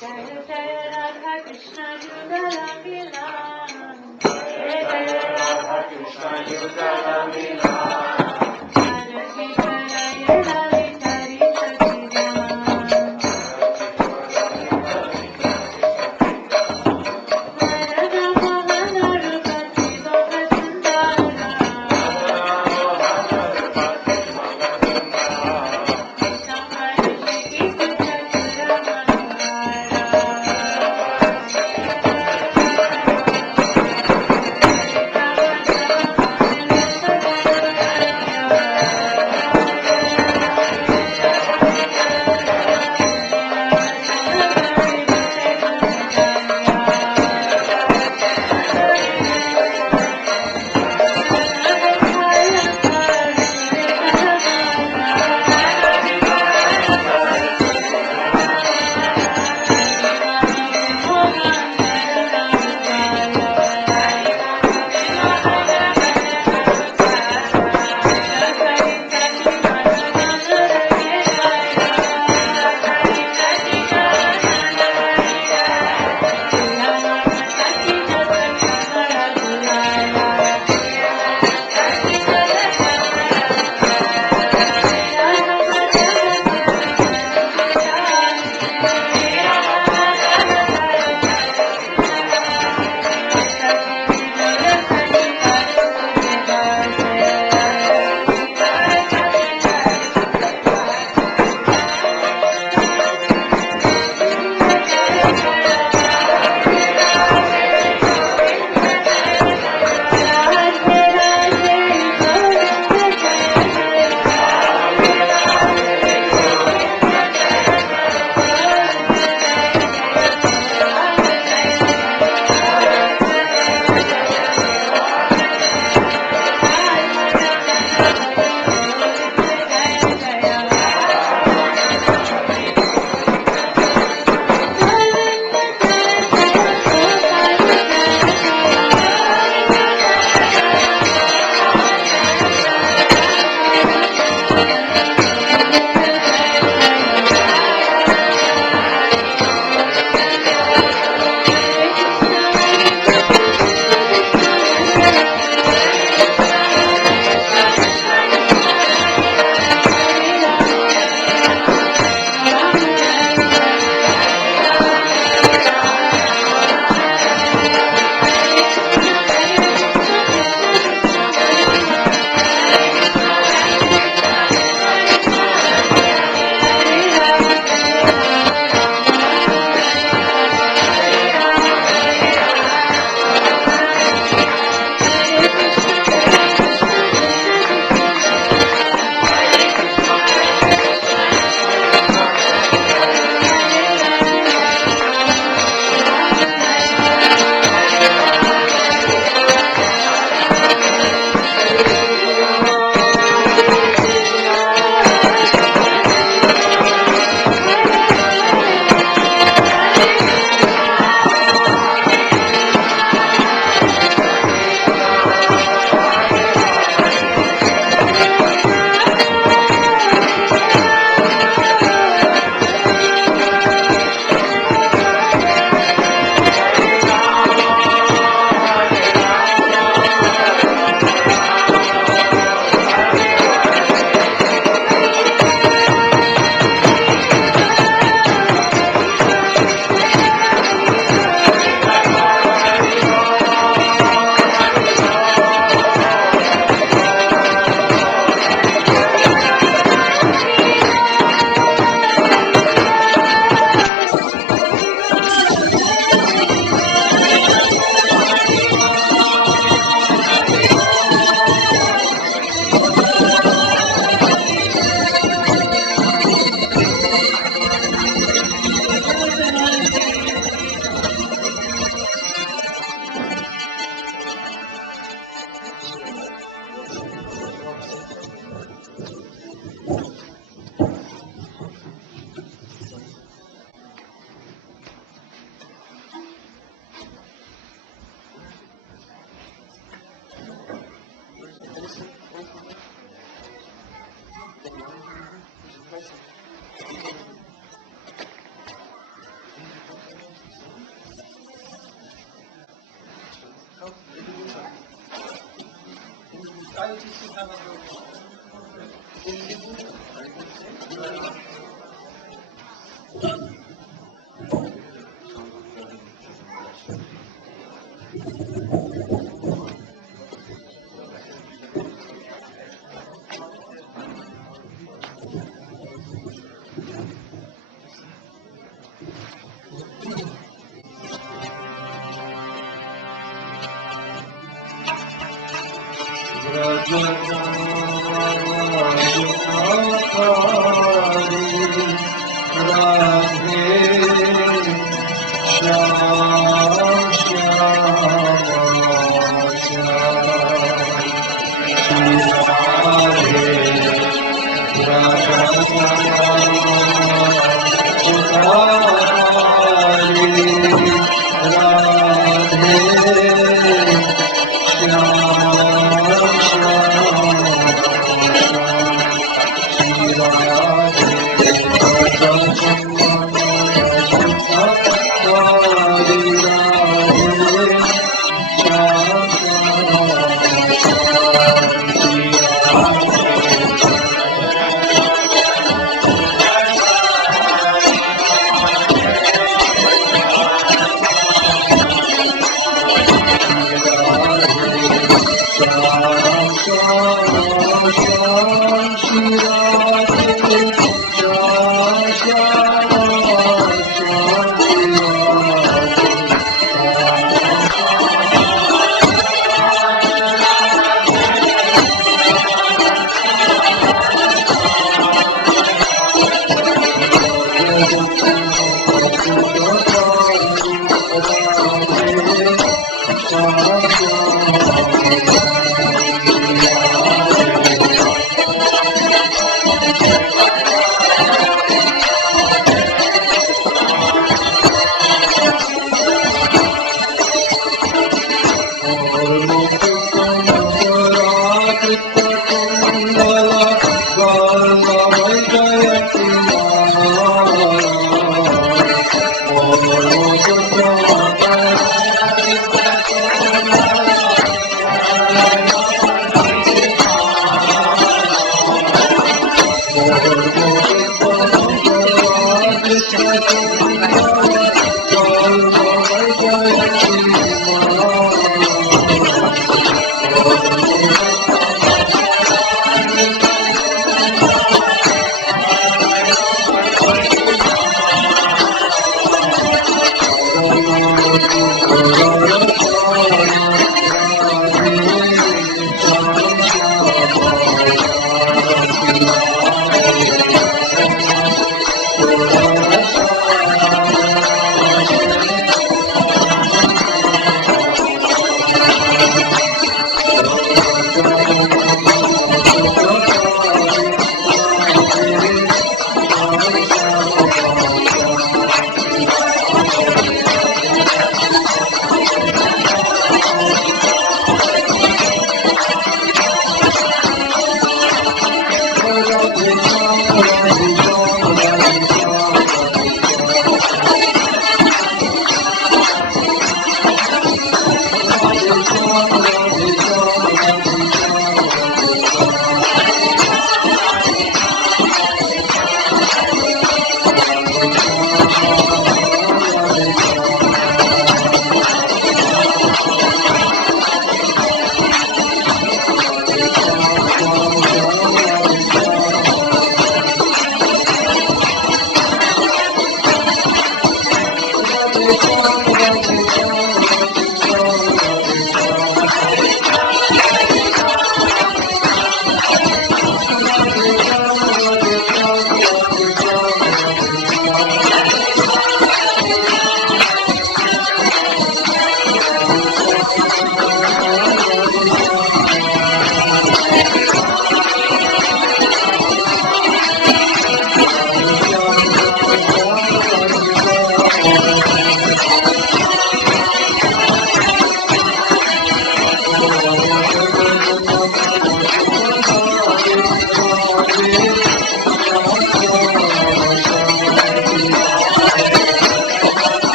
Jaya Jaya Radha Krishna Yudala Lila. Jaya Jaya Radha Krishna Yudala Lila. Jaya Jaya Lalita Rita Krishna. Narada Mohana Rupati Loka Sundara. Thank you.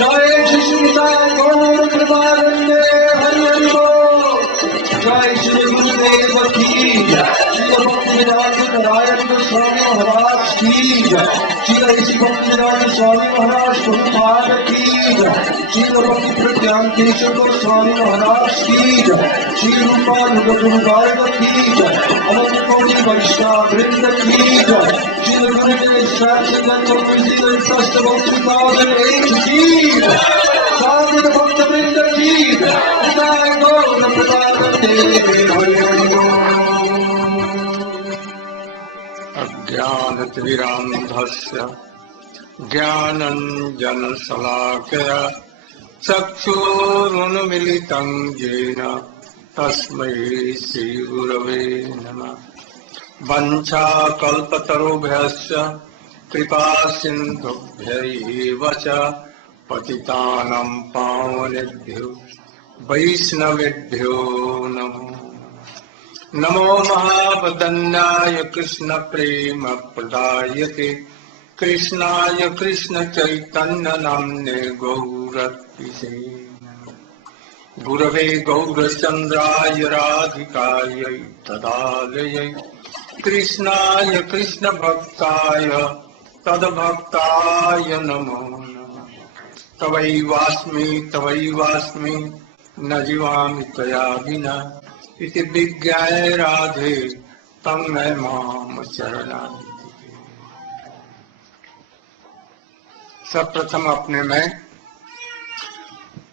Jai Shri Sai Gaur Kripanande Hari Hari Bol. ऐसी भक्तिनाथ स्वामी महाराज प्रभुपाद की जय। श्री भक्ति प्रज्ञान केशव स्वामी महाराज की जय। श्री रूपानुग गुरुवार्ग की जय। अनंत कोटि वैष्णव वृंद की जय। श्री गुरुदेव षष्ठ भक्ति पावन की जय। साधु भक्त वृंद की जय। गौर प्रदान अज्ञानतिमिरान्धस्य ज्ञानञ्जनशलाकया चक्षुरुन्मीलितं येन तस्मै श्रीगुरवे नमः। वञ्चाकल्पतरुभ्यश्च कृपासिन्धुभ्यैव च पतितानां पावनेभ्यो वैष्णवेभ्यो नमो नमो महावदन्याय कृष्ण प्रेम प्रदायते कृष्णाय कृष्ण चैतन्य नाम्ने गौरत्विषे गुरवे गौरचन्द्राय राधिकायै तदालयै कृष्णाय कृष्ण भक्ताय तद्भक्ताय नमो नमः। तवैवास्मि न जीवामि त्वया विना इति विज्ञाय राधे तम मैं माम चरणामि। सर्वप्रथम अपने में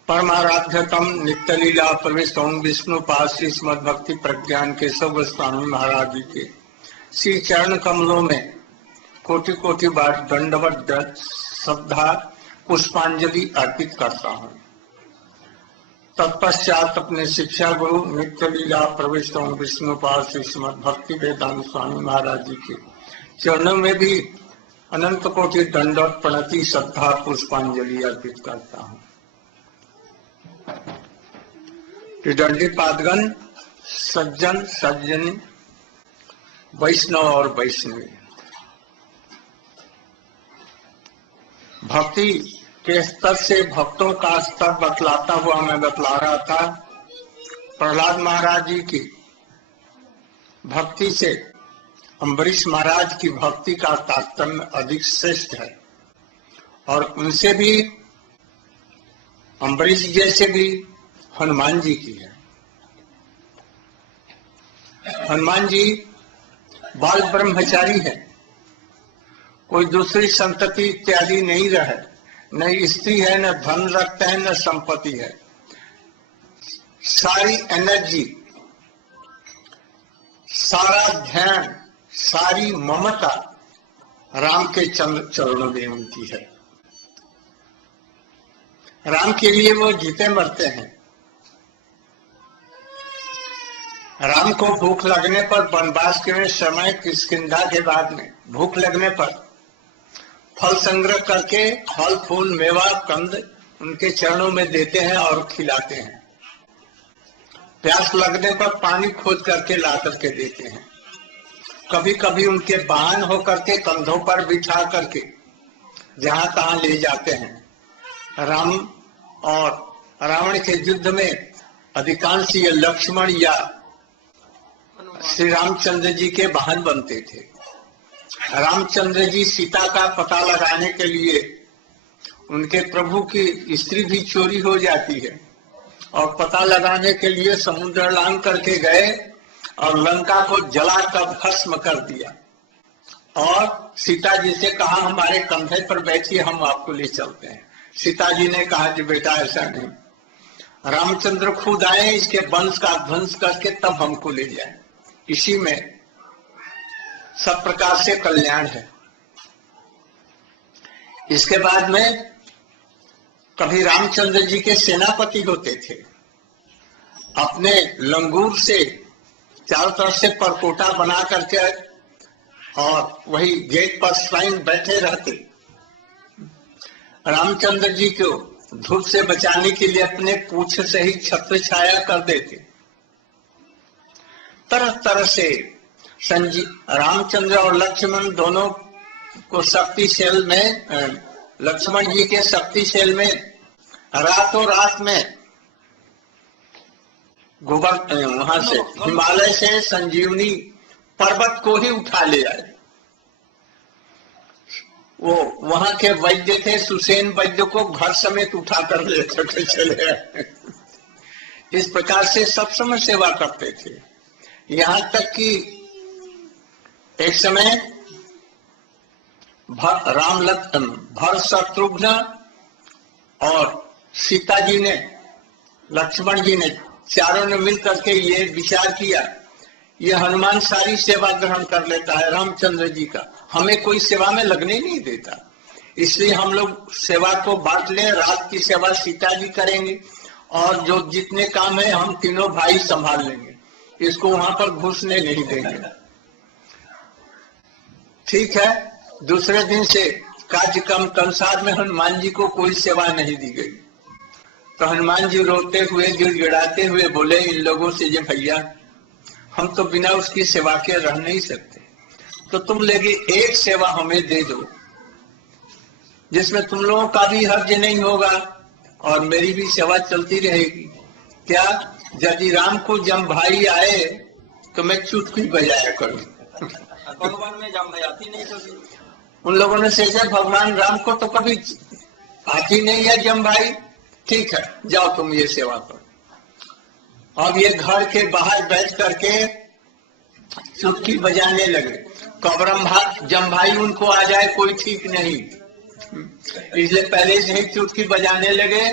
परमाराध्यतम नित्य लीला प्रविष्ट ओम विष्णु पास श्रीमद भक्ति प्रज्ञान केशव गोस्वामी महाराज जी के श्री चरण कमलों में कोटि कोटि बार दंडवत श्रद्धा पुष्पांजलि अर्पित करता हूँ। तत्पश्चात अपने शिक्षा गुरु नित्य लीला प्रविष्ट ओम विष्णु पास श्रीमद भक्ति वेदांत स्वामी महाराज जी के चरणों में भी अनंत कोटि दंडवत प्रणति श्रद्धा पुष्पांजलि अर्पित करता हूँ। दंडी पादगण सज्जन सज्जनी वैष्णव और वैष्णवी भक्ति के स्तर से भक्तों का स्तर बतलाता हुआ मैं बतला रहा था। प्रहलाद महाराज जी की भक्ति से अम्बरीश महाराज की भक्ति का तारतम्य अधिक श्रेष्ठ है और उनसे भी अम्बरीश जैसे भी हनुमान जी की है। हनुमान जी बाल ब्रह्मचारी है, कोई दूसरी संतति इत्यादि नहीं रहे, न स्त्री है, न धन रखते हैं, न संपत्ति है। सारी एनर्जी, सारा ध्यान, सारी ममता राम के चरणों में उनकी है। राम के लिए वो जीते मरते हैं। राम को भूख लगने पर वनवास के समय किष्किंधा के बाद में भूख लगने पर फल संग्रह करके फल फूल मेवा कंद उनके चरणों में देते हैं और खिलाते हैं। प्यास लगने पर पानी खोद करके ला करके देते हैं। कभी कभी उनके वाहन होकर के कंधों पर बिठा करके जहां तहां ले जाते हैं। राम और रावण के युद्ध में अधिकांश ये लक्ष्मण या श्री रामचंद्र जी के वाहन बनते थे। रामचंद्र जी सीता का पता लगाने के लिए उनके प्रभु की स्त्री भी चोरी हो जाती है और पता लगाने के लिए समुद्र लांग करके गए और लंका को जलाकर भस्म कर दिया और सीता जी से कहा हमारे कंधे पर बैठिए, हम आपको ले चलते हैं। सीता जी ने कहा कि बेटा ऐसा नहीं, रामचंद्र खुद आए, इसके वंश का ध्वंस करके तब हमको ले जाए। इसी में सब प्रकार से कल्याण है। इसके बाद में कभी रामचंद्र जी के सेनापति होते थे, अपने लंगूर से चारों तरफ से परकोटा बना करके और वही गेट पर स्वाइन बैठे रहते। रामचंद्र जी को धूप से बचाने के लिए अपने पूंछ से ही छत्र छाया कर देते। तरह तरह से रामचंद्र और लक्ष्मण दोनों को शक्तिशाल में, लक्ष्मण जी के शक्तिशाल में रातों रात में वहां से हिमालय से संजीवनी पर्वत को ही उठा ले आए। वो वहां के वैद्य थे, सुसेन वैद्य को घर समेत उठा कर ले करके चले आए। इस प्रकार से सब समय सेवा करते थे। यहां तक कि एक समय राम लक्ष्मण भरत शत्रुघ्न और सीता जी ने, लक्ष्मण जी ने, चारों ने मिलकर के ये विचार किया, ये हनुमान सारी सेवा ग्रहण कर लेता है रामचंद्र जी का, हमें कोई सेवा में लगने नहीं देता, इसलिए हम लोग सेवा को बांट लें। रात की सेवा सीता जी करेंगे और जो जितने काम है हम तीनों भाई संभाल लेंगे, इसको वहां पर घुसने नहीं देंगे। ठीक है। दूसरे दिन से कार्यक्रम के अनुसार में हनुमान जी को कोई सेवा नहीं दी गई। तो हनुमान जी रोते हुए, गिड़गिड़ाते हुए बोले इन लोगों से, ये भैया हम तो बिना उसकी सेवा के रह नहीं सकते, तो तुम लगे एक सेवा हमें दे दो जिसमें तुम लोगों का भी हर्ज नहीं होगा और मेरी भी सेवा चलती रहेगी। क्या? यदि राम को जम भाई आए तो मैं चुटकी बजाया करूं। भगवान में जम भाई आती नहीं कभी। उन लोगों ने सोचा भगवान राम को तो कभी आती नहीं है जम भाई, ठीक है जाओ तुम ये सेवा करो। अब ये घर के बाहर बैठ करके चुटकी बजाने लगे। कबरम जम भाई उनको आ जाए कोई ठीक नहीं, इसलिए पहले से ही चुटकी बजाने लगे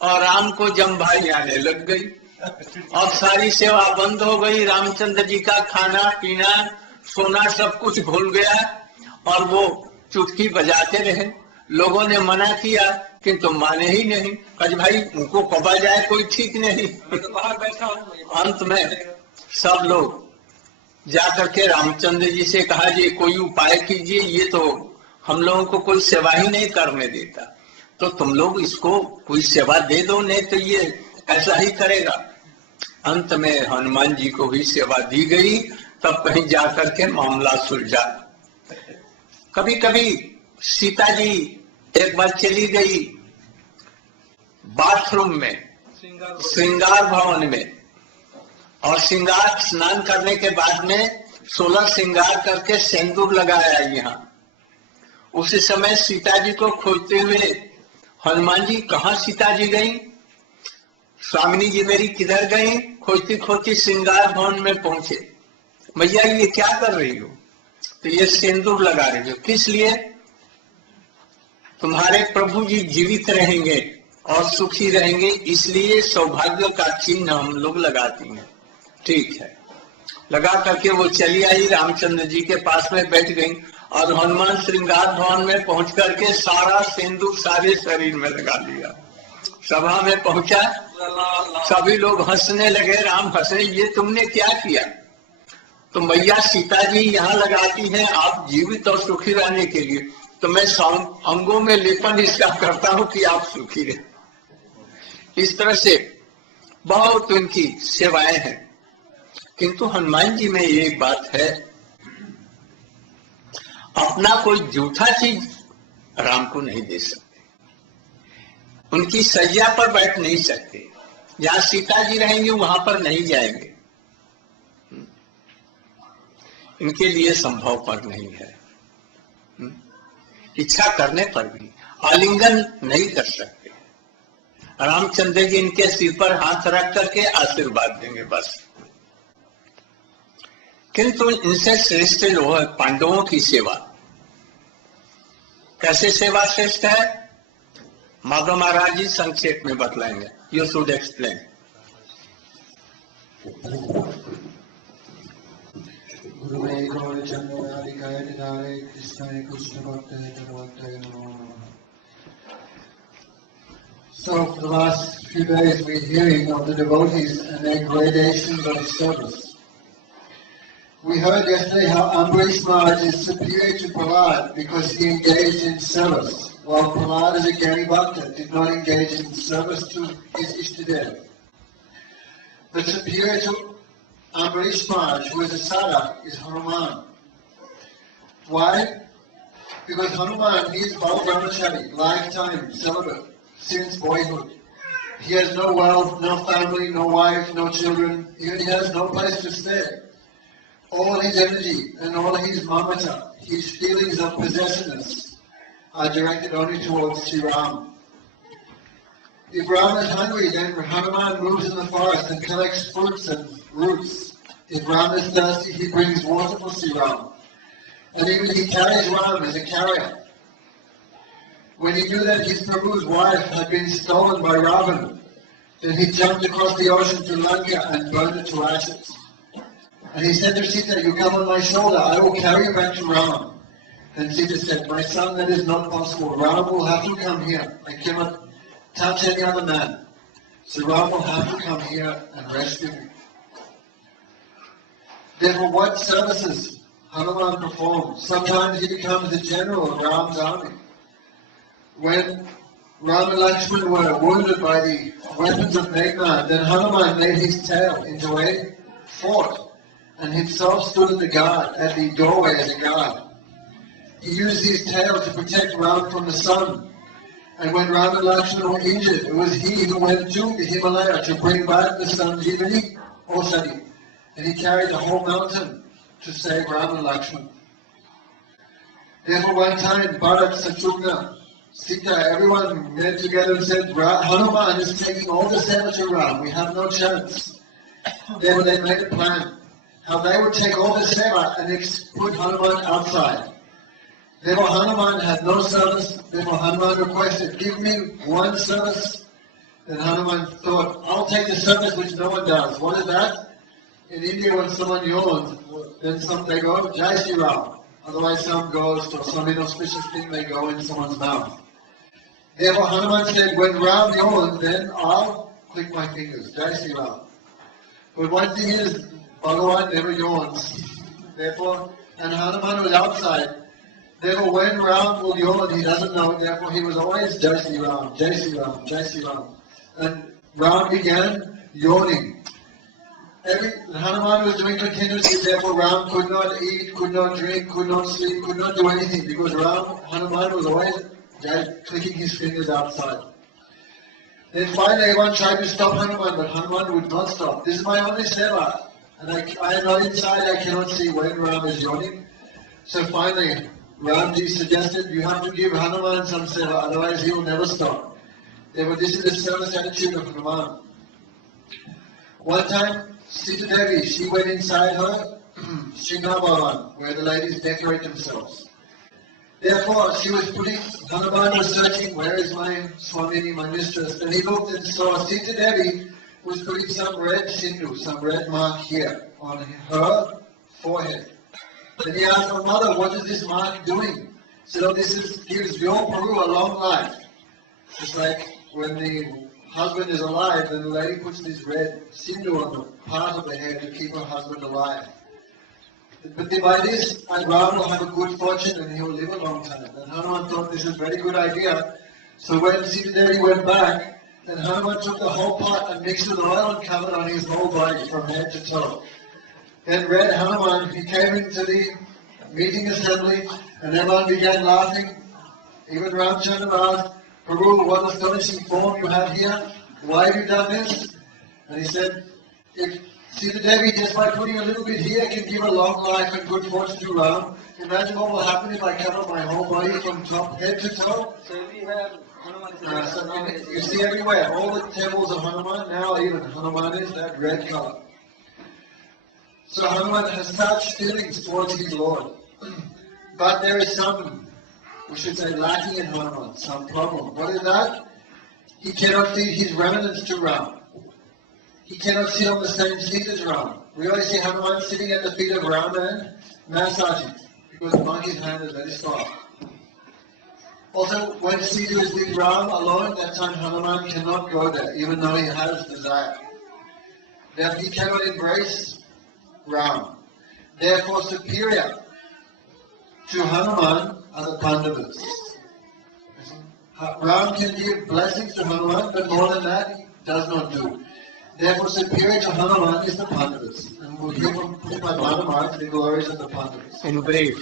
और राम को जम भाई आने लग गई। अब सारी सेवा बंद हो गई। रामचंद्र जी का खाना पीना सोना सब कुछ भूल गया और वो चुटकी बजाते रहे। लोगों ने मना किया किंतु माने ही नहीं, कहा भाई उनको कब आ जाए कोई ठीक नहीं। बाहर बैठा अंत में सब लोग जाकर के रामचंद्र जी से कहा जी कोई उपाय कीजिए, ये तो हम लोगों को कोई सेवा ही नहीं करने देता, तो तुम लोग इसको कोई सेवा दे दो, नहीं तो ये ऐसा ही करेगा। अंत में हनुमान जी को ही सेवा दी गई, तब कहीं जाकर के मामला सुलझा। कभी कभी सीता जी एक बार चली गई बाथरूम में, श्रृंगार भवन में, और श्रृंगार स्नान करने के बाद में 16 श्रृंगार करके सिंदूर लगाया यहाँ। उसी समय सीता जी को खोजते हुए हनुमान जी, कहाँ सीता जी गई, स्वामिनी जी मेरी किधर गई, खोजती खोजती श्रृंगार भवन में पहुंचे। भैया ये क्या कर रही हो? तो ये सिंदूर लगा रही हो, किस लिए? तुम्हारे प्रभु जी जीवित रहेंगे और सुखी रहेंगे, इसलिए सौभाग्य का चिन्ह हम लोग लगाती हैं। ठीक है। लगा करके वो चली आई, रामचंद्र जी के पास में बैठ गई और हनुमान श्रृंगार भवन में पहुंच करके सारा सिंदूर सारे शरीर में लगा लिया। सभा में पहुंचा, सभी लोग हंसने लगे। राम हंसे, ये तुमने क्या किया? तो मैया सीता जी यहाँ लगाती हैं आप जीवित और सुखी रहने के लिए, तो मैं अंगों में लेपन इसका करता हूँ कि आप सुखी रहे। इस तरह से बहुत उनकी सेवाएं हैं। किंतु हनुमान जी में एक बात है, अपना कोई झूठा चीज राम को नहीं दे सकते, उनकी सैया पर बैठ नहीं सकते, जहां सीता जी रहेंगे वहां पर नहीं जाएंगे, इनके लिए संभव पर नहीं है। इच्छा करने पर भी आलिंगन नहीं कर सकते। रामचंद्र जी इनके सिर पर हाथ रख करके आशीर्वाद देंगे बस। किंतु इनसे श्रेष्ठ लोग है पांडवों की सेवा। कैसे सेवा श्रेष्ठ है, माधव महाराज जी संक्षेप में बतलाएंगे। You should explain. So for the last few days we're hearing of the devotees and their gradations of service. We heard yesterday how Ambarish Maharaj is superior to Prahlad because he engaged in service, while Prahlad as a Gyani Bhakta did not engage in service to his Ishtadev. The superior to Ambarish Maharaj, who is a sadhak, is Hanuman. Why? Because Hanuman, he is Balabrahmachari, lifetime celibate, since boyhood. He has no wealth, no family, no wife, no children. He has no place to stay. All his energy and all his mamata, his feelings of possessiveness, are directed only towards Sri Ram. If Ram is hungry, then Hanuman moves in the forest and collects fruits and roots. If Ram is thirsty, he brings water for Sri Ram. And even he carries Ram as a carrier. When he knew that his Prabhu's wife had been stolen by Ravan, then he jumped across the ocean to Lanka and burned it to ashes. And he said to Sita, "You come on my shoulder, I will carry you back to Ram." And Sita said, "My son, that is not possible. Ram will have to come here. I cannot touch any other man. So Ram will have to come here and rescue me." Therefore, what services Hanuman performs? Sometimes he becomes the general of Ram's army. When Ram and Lakshman were wounded by the weapons of Meghnad, then Hanuman made his tail into a fort and himself stood at the doorway as a guard. He used his tail to protect Ram from the sun. And when Ram and Lakshman were injured, it was he who went to the Himalaya to bring back the Sanjeevani Osadi. And he carried the whole mountain to save Ram and Lakshman. Therefore one time, Bharat, Satrugna, Sita, everyone met together and said, "Hanuman is taking all the seva to Ram. We have no chance." Therefore they made a plan how they would take all the seva and put Hanuman outside. Therefore Hanuman had no service. Therefore Hanuman requested, "Give me one service." Then Hanuman thought, "I'll take the service which no one does." What is that? In India, when someone yawns, then they go, "Jai Shri Ram." Otherwise some ghost or some inauspicious thing may go in someone's mouth. Therefore Hanuman said, "When Ram yawns, then I'll click my fingers. Jai Shri Ram." But one thing is, Bhagavan never yawns. Therefore, and Hanuman was outside. Therefore, when Ram will yawn, he doesn't know it. Therefore, he was always Jai Shri Ram, Jai Shri Ram, Jai Shri Ram. And Ram began yawning. Hanuman was doing continuously. Therefore, Ram could not eat, could not drink, could not sleep, could not do anything because Hanuman was always clicking his fingers outside. Then finally, everyone tried to stop Hanuman, but Hanuman would not stop. "This is my only seva, and I am not inside. I cannot see when Ram is yawning." So finally, Ramji suggested, "You have to give Hanuman some seva, otherwise he will never stop." Therefore, this is the service attitude of Hanuman. One time, Sita Devi, she went inside her Shringar Bhavan, where the ladies decorate themselves. Therefore, Hanuman was searching, "Where is my Swamini, my mistress?" And he looked and saw Sita Devi was putting some red sindu, some red mark here on her forehead. Then he asked her, "Mother, what is this mark doing?" She said, "Oh, gives your Puru a long life." It's like when the husband is alive, then the lady puts this red sindu on the part of the head to keep her husband alive. But by this, Ram will have a good fortune and he will live a long time. And Hanuman thought this is a very good idea. So when Sita Devi went back, then Hanuman took the whole pot and mixed with oil and covered on his whole body from head to toe. Then Hanuman, he came into the meeting assembly and everyone began laughing. Even Ramchandra asked, "Prabhu, what astonishing form you have here. Why have you done this?" And he said, "If Sita Devi, just by putting a little bit here, can give a long life and good fortune to Ram, imagine what will happen if I cover my whole body from head to toe." So everywhere Hanuman is You see everywhere, all the temples of Hanuman, now even Hanuman is that red color. So Hanuman has such feelings towards his Lord. But there is some, we should say, lacking in Hanuman, some problem. What is that? He cannot feed his remnants to Ram. He cannot sit on the same seat as Ram. We always see Hanuman sitting at the feet of Ram and massaging, because the monkey's hand is very soft. Also, when Sita is with Ram alone, that time Hanuman cannot go there, even though he has desire. Therefore, he cannot embrace Ram. Therefore, superior to Hanuman are the Pandavas. Ram can give blessings to Hanuman, but more than that, he does not do. Therefore, superior to Hanuman is the Pandavas. And we'll hear from Srimad Bhagavatam the glories of the Pandavas. In brief.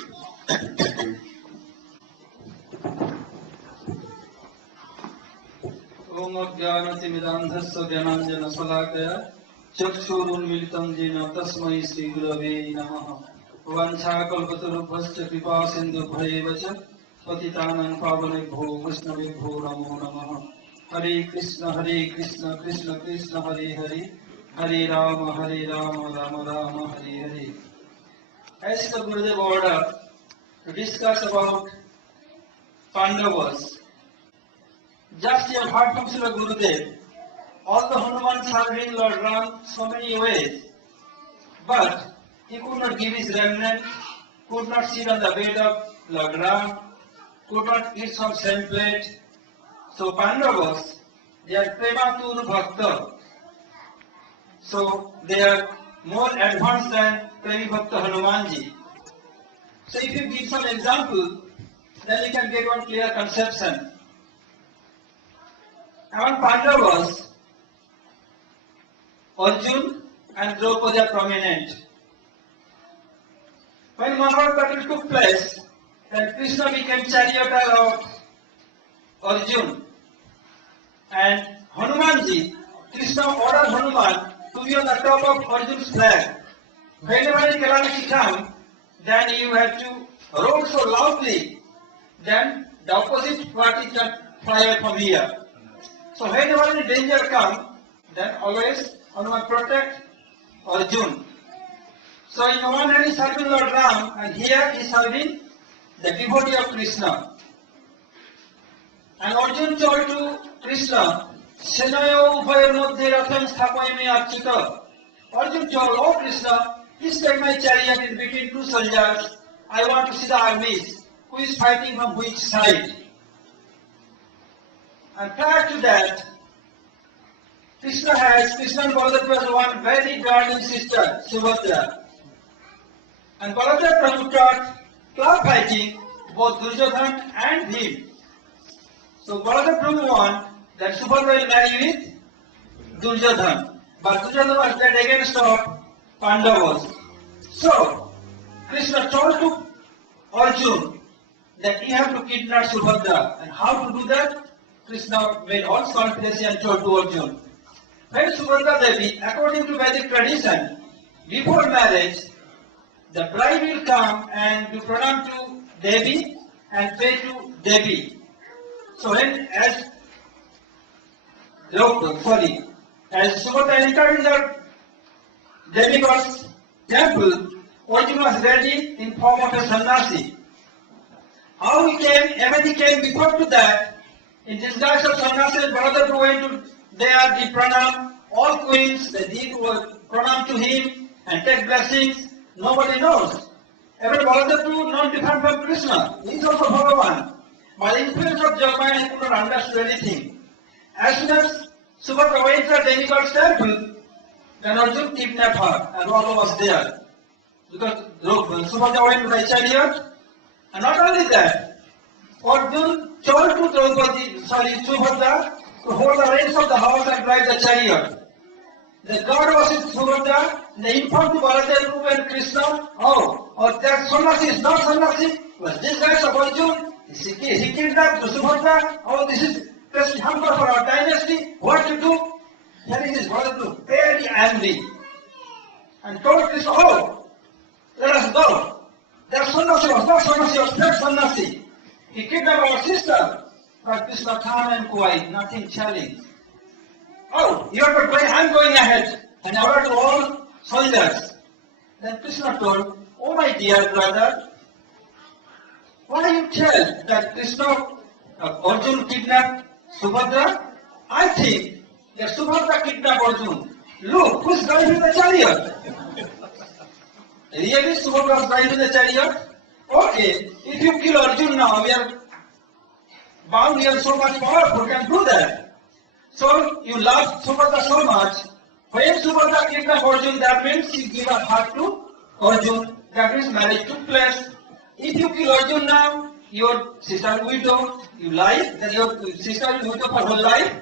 ओम अज्ञानतिमिरान्धस्य ज्ञानाञ्जनशलाकया चक्षुरुन्मीलितं येन तस्मै श्रीगुरवे नमः। वाञ्छाकल्पतरुभ्यश्च कृपासिन्धुभ्यैव च पतितानां पावनेभ्यो वैष्णवेभ्यो नमो नमः। हरे कृष्ण कृष्ण कृष्ण हरे हरे, हरे Ram Ram Ram Hare Hare. As the Gurudev order to discuss about Pandavas, just you have heard from Srila Gurudev, all the Hanumans have been Lord Ram so many ways, but he could not give his remnant, could not sit on the bed of Lord Ram, could not eat from same plate. So Pandavas, they are Prematur Bhakta. So they are more advanced than Premi Bhakta Hanumanji. So if you give some example, then you can get one clear conception. Among Pandavas, Arjun and Draupadi are prominent. When Mahabharata battle took place, then Krishna became charioteer of Arjun. And Hanumanji, Krishna ordered Hanuman to be on the top of Arjun's flag. Whenever a calamity comes, then you have to roar so loudly, then the opposite party can fly out from here. So whenever any danger comes, then always Hanuman protect Arjun. So in one hand he is serving Lord Ram, and here he is serving the devotee of Krishna. And Arjun told to Krishna, Senayo Ubhayor Madhye Ratham Sthapayame Archita. Arjun told, oh Krishna, please take my chariot in between two soldiers. I want to see the armies. Who is fighting from which side? And prior to that, Krishna and Baladev was one very darling sister, Subhadra. And Baladev Prabhu taught club fighting both Duryodhana and him. So Baladev Prabhu won that Subhadra will marry with Duryodhana. But Duryodhana was dead against of Pandavas. So Krishna told to Arjun that he have to kidnap Subhadra. And how to do that? Krishna made all confidence and told to Arjun. When Subhadra Devi, according to Vedic tradition, before marriage, the bride will come and do pranam to Devi and pray to Devi. So when as Subhadra entered in the demigod's temple, Arjuna was ready in form of a sannyasi. How he came, when he came before to that, in disguise of sannyasi, Baladev went to there, did pranam, all queens, they did pranam to him and take blessings. Nobody knows. Even Baladev not different from Krishna. He is also Bhagavan. By the influence of Jagmaya, he could not understand anything. As soon as Subhadra went to the demigod's temple, then Arjun kidnapped her, and Rama was there. Because Subhadra went to the chariot, and not only that, Arjun told to Subhadra to hold the reins of the horse and drive the chariot. The God was with Subhadra, they informed to Baladev and Krishna, that sannyasi is not sannyasi, was this guy of Arjun, he kidnapped Subhadra, this is just hunger for our dynasty, what to do? Then he is very angry and told Krishna, let us go. That sannyasi was not sannyasi, was not sannyasi. He kidnapped our sister. But Krishna calm and quiet, nothing challenge. You are going, I am going ahead. And I ordered all soldiers. Then Krishna told, oh my dear brother, why you tell that Krishna, Arjun kidnapped Subhadra? I think that Subhadra kidnapped Arjun. Look, who is driving the chariot? Really, Subhadra was driving the chariot? Okay, if you kill Arjun now, we are bound, we are so much powerful, can do that. So you love Subhadra so much. When Subhadra kidnapped Arjun, that means she gave her heart to Arjun. That means marriage took place. If you kill Arjun now, your sister will widow, you lie, then your sister will widow for whole life.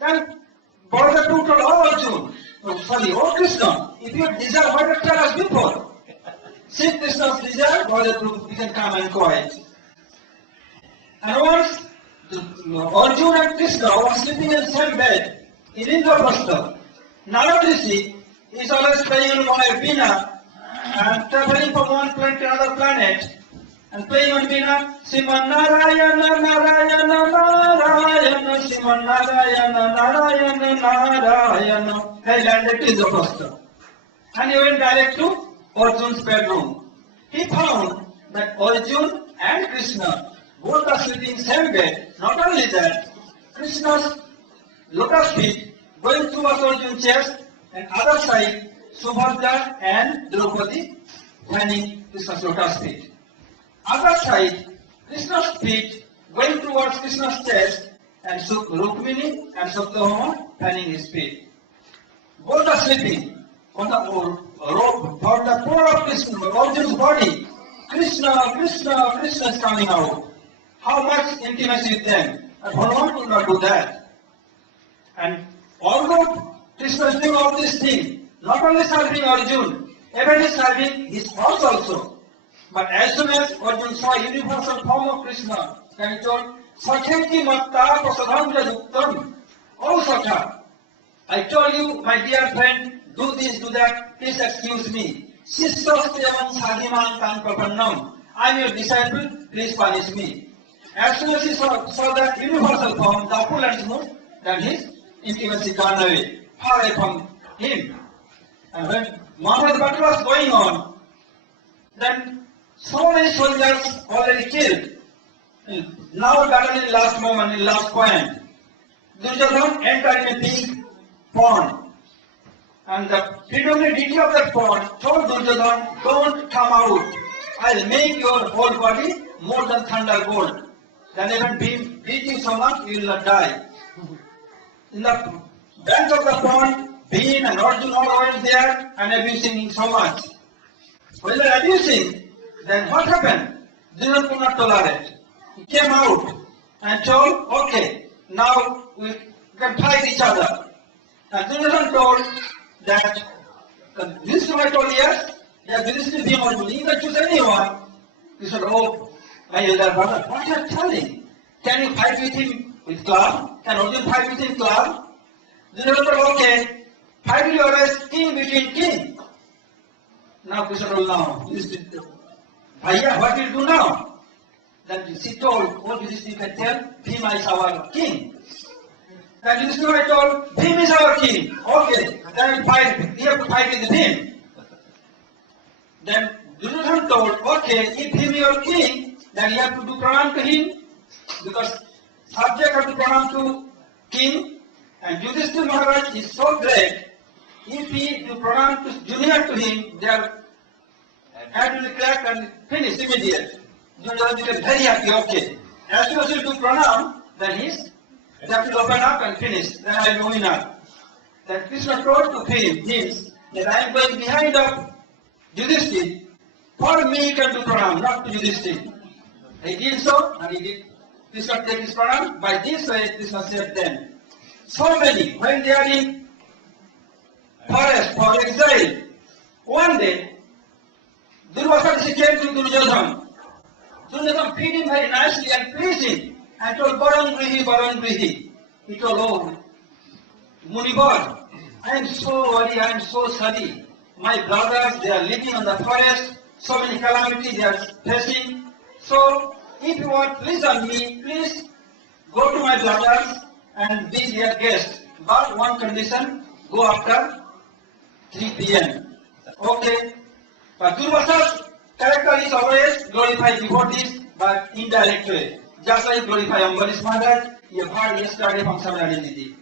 Then Baladev told Arjun, Krishna, if you desire, why not tell us before? Since Krishna's desire, Baladev became calm and quiet. And once Arjun and Krishna were sleeping in the same bed in Indraprastha, Narad Rishi is always playing on a veena and traveling from one planet to another planet. and playing on Veena, Sriman Narayana, Narayana, Narayana, Sriman Narayana, Narayana, Narayana. He landed to Indraprastha. And he went direct to Arjun's bedroom. He found that Arjun and Krishna both are sleeping in same bed. Not only that, Krishna's lotus feet going towards Arjun's chest, and other side Subhadra and Draupadi fanning Krishna's lotus feet. Other side, Krishna's feet going towards Krishna's chest, and Rukmini and Satyabhama fanning his feet. Both are sleeping on the rope, for the core of Krishna, Arjun's body. Krishna, Krishna, Krishna is coming out. How much intimacy with them? And Bhagavan could not do that. And although Krishna is doing all these things, not only serving Arjun, even is serving his house also. But as soon as Arjun saw universal form of Krishna, then he told, Sakhanti matta prasadhamya yuktam. Oh Sakha, I told you, my dear friend, do this, do that, please excuse me. Sisyastevam sadhiman tan prapannam. I am your disciple, please punish me. As soon as he saw that universal form, the opulence moved, then his intimacy gone away, far away from him. And when Mahabharata battle was going on, then so many soldiers already killed. Now battle in last moment, in last point. Duryodhana entered in a big pond. And the predominant of that pond told Duryodhana, don't come out. I'll make your whole body more than thunder gold. Then even beat you so much, you will not die. In the bank of the pond, Bhim and Arjun all went there and abusing him so much. When they were abusing, then what happened? Duryodhana could not tolerate. He came out and told, okay, now we can fight each other. And Duryodhana told that this is I told yes, this is Bhim Arjun. You can choose anyone. He said, oh, my elder brother, what are you telling? Can you fight with him with club? Can Arjun fight with him club? Duryodhana said, okay, fight will always king between king. Now Krishna told, now, Bhaiya, what will you do now? Then she told, oh, this you can tell, Bhima is our king. Then Yudhishthira told, Bhim is our king. Okay, then we have to fight with Bhim. Then Duryodhana told, okay, if Bhim is your king, then you have to do pranam to him, because subject have to pranam to king, and Yudhishthira Maharaj is so great, if he do pranam to junior to him, their head will be cracked and finished immediately. Duryodhana became very happy, okay. As soon as you do pranam, then that will open up and finish, then I will open up. Then Krishna told to him that I am going behind of Yudhishthira. For me you can do pranam, not to Yudhishthira. He did so, and he did. Krishna take his pranam. By this way, Krishna saved them. So many, when they are in forest for exile, one day, Durvasa came to Duryodhana. Duryodhana feed him very nicely and pleased him, and told, Baran Grihi. He told, oh, Munivar, I am so worried, I am so sorry. My brothers, they are living on the forest, so many calamities they are facing. So, if you want please on me, please go to my brothers and be their guest. But one condition, go after 3 p.m. Okay. But Durvasa's character is always glorify devotees, but indirect way. Just like glorify Ambarish Maharaj, you have heard yesterday from Samarani.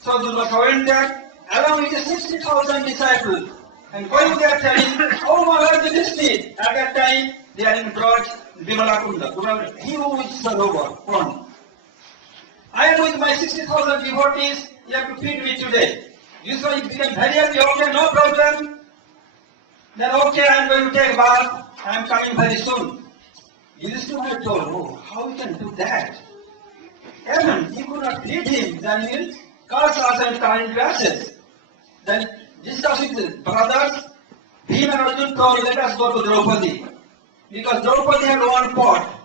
So Durvasa went there along with the 60,000 disciples and going there telling, oh Maharaj Yudhishthira, at that time they are in Braj, Vimalakunda, he who is Sarovar, pond. I am with my 60,000 devotees, you have to feed me today. You saw it became very happy, okay, no problem. Then okay, I am going to take bath, I am coming very soon. Yudhishthira told, oh, how you can do that? Even he could not feed him, then he will curse us and turn into ashes. Then discussing with his brothers, Bhim and Arjun told, let us go to Draupadi. Because Draupadi had one pot,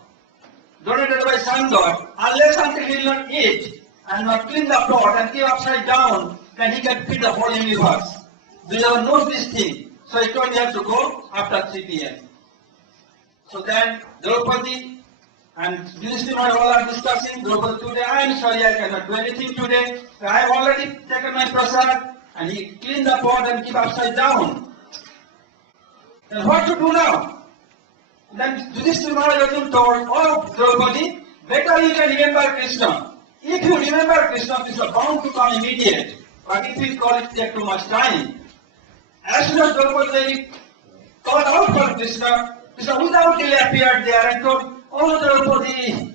donated by sun god. Unless until he will not eat and not clean the pot and keep upside down, then he can feed the whole universe. Duryodhana knows this thing. So he told he has to go after 3 p.m. So then Draupadi and Yudhishthira all are discussing. Draupadi, today I am sorry, I cannot do anything today. I have already taken my prasad, and he cleaned the pot and keep upside down. Then what to do now? Then Yudhishthira Maharaj told, oh Draupadi, better you can remember Krishna. If you remember Krishna, Krishna bound to come immediate. But if you call it take too much time, as soon as Draupadi called out for Krishna, Krishna without delay appeared there and told, oh Draupadi,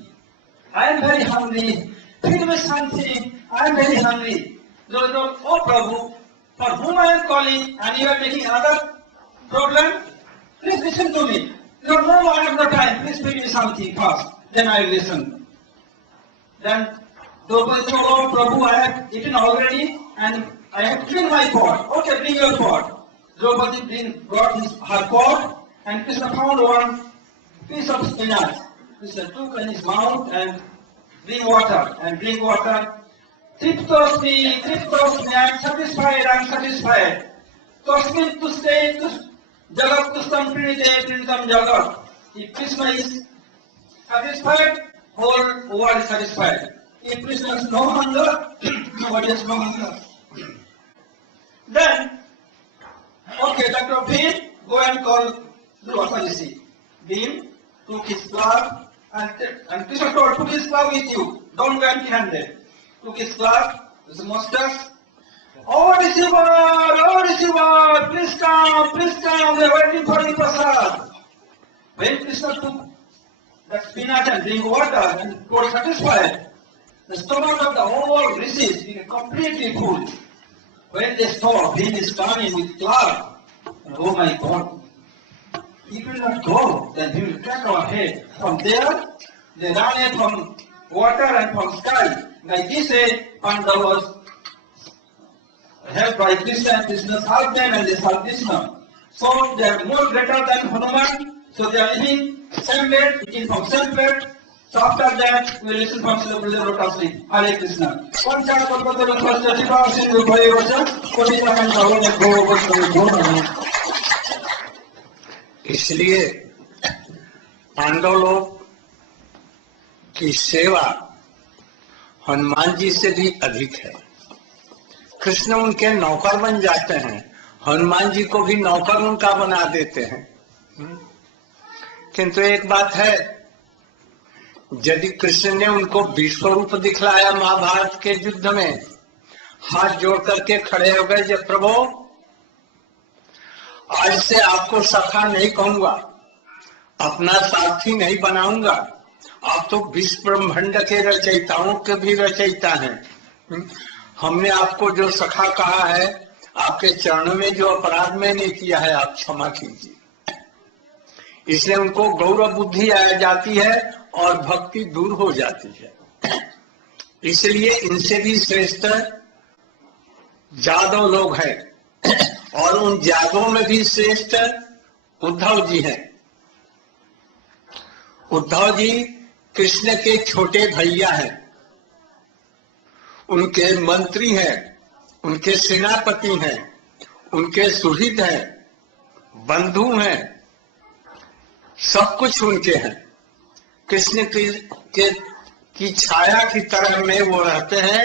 I am very hungry. Feed me something. I am very hungry. Draupadi told, oh Prabhu, for whom I am calling and you are making another problem? Please listen to me. No, I have no time. Please feed me something first. Then I will listen. Then Draupadi told, oh Prabhu, I have eaten already and I have cleaned my pot. Okay, bring your pot. Draupadi brought her pot and Krishna found one piece of spinach. Krishna took in his mouth and drink water. Triptosmi, I am satisfied. Tosmin tuste, jagat tustam prinitam jagat. If Krishna is satisfied, whole world is satisfied. If Krishna has no hunger, nobody has no hunger. Then, okay, Dr. Bhim, go and call Draupadi. Bhim took his club and Krishna told, took his club with you. Don't go empty-handed. Took his club, his mustache. Oh, receiver, please come, we are waiting for the prasad. When Krishna took that spinach and drink water and got satisfied, the stomach of the whole rishi became completely full. When they saw Bhim is coming with club, oh my God, he will not go, then he will cut our head. From there, they ran away from water and from sky. Like this way, Pandava was helped by Krishna, and Krishna helped them and they helped Krishna. So they are more greater than Hanuman, so they are living same bed, eating from same plate. So after that, we listen from Srila Gurudev Lokasri. Hare Krishna. इसलिए पांडव लोग की सेवा हनुमान जी से भी अधिक है। कृष्ण उनके नौकर बन जाते हैं, हनुमान जी को भी नौकर उनका बना देते हैं। किंतु एक बात है, यदि कृष्ण ने उनको विश्व रूप दिखलाया महाभारत के युद्ध में, हाथ जोड़ करके खड़े हो गए, जब प्रभु आज से आपको सखा नहीं कहूंगा, अपना साथी नहीं बनाऊंगा, आप तो विश्व ब्रह्मांड के रचयिताओं के भी रचयिता हैं। हमने आपको जो सखा कहा है, आपके चरणों में जो अपराध मैंने किया है, आप क्षमा कीजिए। इसलिए उनको गौरव बुद्धि आ जाती है और भक्ति दूर हो जाती है। इसलिए इनसे भी श्रेष्ठ यादव लोग हैं, और उन यादवों में भी श्रेष्ठ उद्धव जी हैं। उद्धव जी कृष्ण के छोटे भैया हैं, उनके मंत्री हैं, उनके सेनापति हैं, उनके सुहृद हैं, बंधु हैं, सब कुछ उनके हैं। कृष्ण की छाया की तरह में वो रहते हैं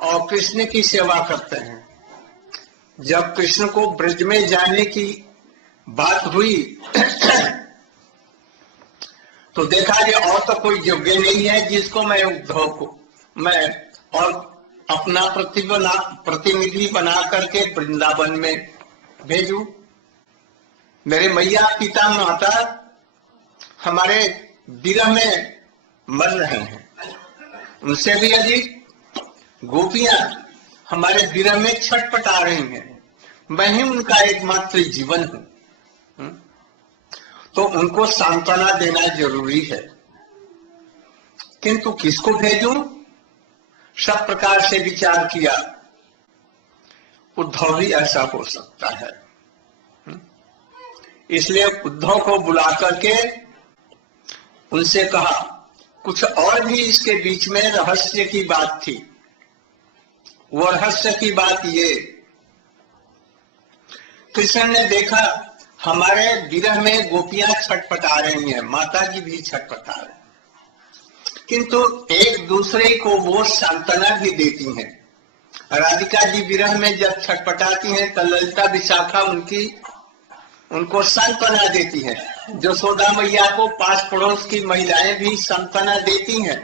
और कृष्ण की सेवा करते हैं। जब कृष्ण को ब्रज में जाने की बात हुई तो देखा कि और तो कोई योग्य नहीं है जिसको मैं उद्धव को मैं और अपना प्रतिनिधि बना करके वृंदावन में भेजूं। मेरे मैया पिता माता हमारे विरह में मर रहे हैं, उनसे भी अधिक गोपियां हमारे विरह में छटपटा रही हैं। मैं ही उनका एकमात्र जीवन हूं, तो उनको सांत्वना देना जरूरी है। किंतु किसको भेजूं, सब प्रकार से विचार किया, उद्धव भी ऐसा हो सकता है। इसलिए उद्धव को बुला करके उनसे कहा, कुछ और भी इसके बीच में रहस्य की बात थी। वो रहस्य की बात ये, कृष्ण ने देखा हमारे विरह में गोपियां छटपटा रही हैं, माता जी भी छटपटा रहे हैं, किंतु एक दूसरे को वो सांत्वना भी देती हैं। राधिका जी विरह में जब छटपटाती हैं तो ललिता विशाखा उनको सांत्वना देती है। यशोदा मैया को पास पड़ोस की महिलाएं भी सांत्वना देती हैं,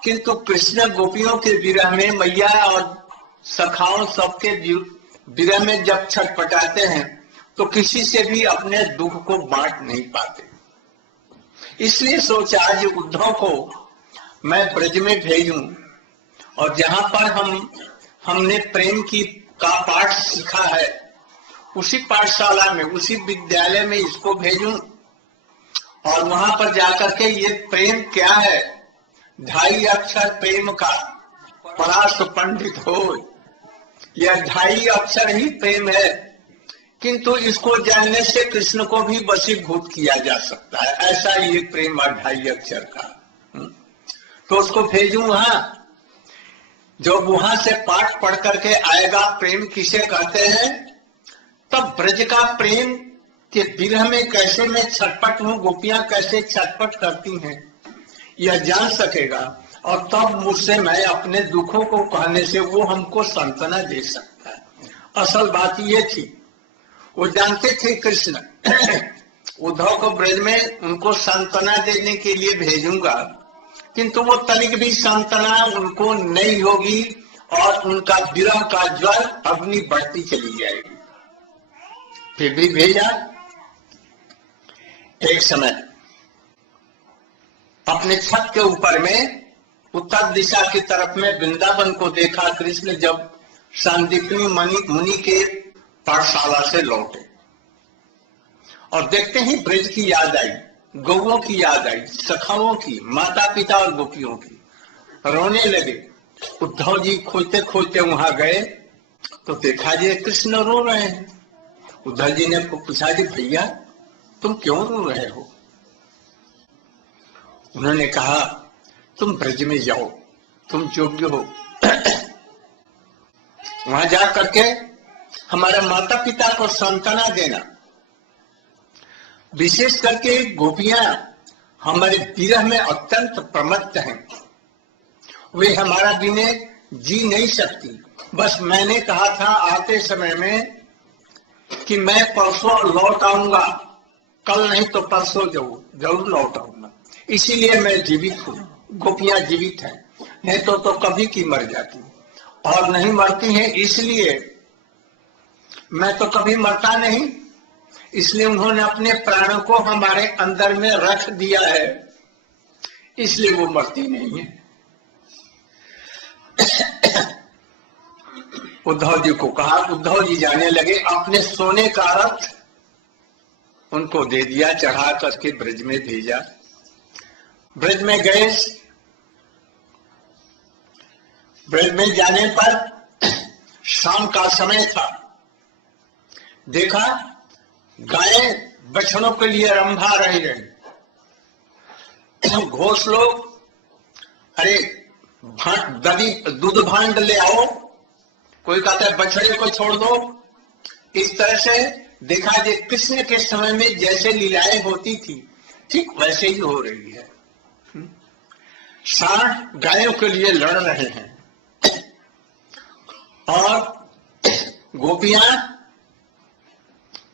किंतु कृष्ण गोपियों के विरह में मैया और सखाओं सबके विरह में जब छटपटाते हैं तो किसी से भी अपने दुख को बांट नहीं पाते। इसलिए सोचा आज उद्धव को मैं ब्रज में भेजूं और जहां पर हमने प्रेम का पाठ सीखा है उसी पाठशाला में, उसी विद्यालय में इसको भेजूं और वहां पर जाकर के ये प्रेम क्या है, 2.5 अक्षर प्रेम का परास पंडित हो, यह 2.5 अक्षर ही प्रेम है, किंतु इसको जानने से कृष्ण को भी वशीभूत किया जा सकता है। ऐसा ये प्रेम 2.5 अक्षर का। तो उसको भेजूं वहां, जो वहां से पाठ पढ़ करके आएगा प्रेम किसे कहते हैं, तब ब्रज का प्रेम के विरह में कैसे मैं छटपट हूं, गोपियां कैसे छटपट करती हैं, यह जान सकेगा और तब मुझसे मैं अपने दुखों को कहने से वो हमको सांत्वना दे सकता है। असल बात ये थी, वो जानते थे कृष्ण उद्धव को ब्रज में उनको सांत्वना देने के लिए भेजूंगा, किंतु वो तनिक भी सांत्वना उनको नहीं होगी और उनका विरह का ज्वाल अग्नि बढ़ती चली जाएगी। फिर भी भेजा। एक समय अपने छत के ऊपर में उत्तर दिशा की तरफ में वृंदावन को देखा कृष्ण जब सांदीपनी मुनि के पाठशाला से लौटे और देखते ही ब्रज की याद आई, गौओं की याद आई, सखाओं की, माता पिता और गोपियों की, रोने लगे। उद्धव जी खोजते खोजते वहां गए तो देखा जी कृष्ण रो रहे हैं। उद्धव जी ने पूछा जी भैया तुम क्यों रो रहे हो? उन्होंने कहा तुम ब्रज में जाओ, तुम योग्य हो, वहां जा करके हमारे माता पिता को सांत्वना देना। विशेष करके गोपियां हमारे विरह में अत्यंत प्रमत्त हैं, वे हमारा बिना जी नहीं सकती। बस मैंने कहा था आते समय में कि मैं परसों लौट आऊंगा, कल नहीं तो परसों जरूर लौट आऊंगा, इसीलिए मैं जीवित हूं। गोपियां जीवित हैं, नहीं तो कभी की मर जाती, और नहीं मरती हैं इसलिए मैं तो कभी मरता नहीं, इसलिए उन्होंने अपने प्राणों को हमारे अंदर में रख दिया है, इसलिए वो मरती नहीं है। उद्धव जी को कहा, उद्धव जी जाने लगे, अपने सोने का रथ उनको दे दिया, चढ़ा करके ब्रज में भेजा। ब्रज में गए, ब्रज में जाने पर शाम का समय था, देखा गायें बछड़ों के लिए रंभा रही रही, घोष लोग अरे दूध भांड ले आओ, कोई कहता है बछड़े को छोड़ दो। इस तरह से देखा जे कृष्ण के समय में जैसे लीलाएं होती थी ठीक वैसे ही हो रही है। सांड गायों के लिए लड़ रहे हैं और गोपियां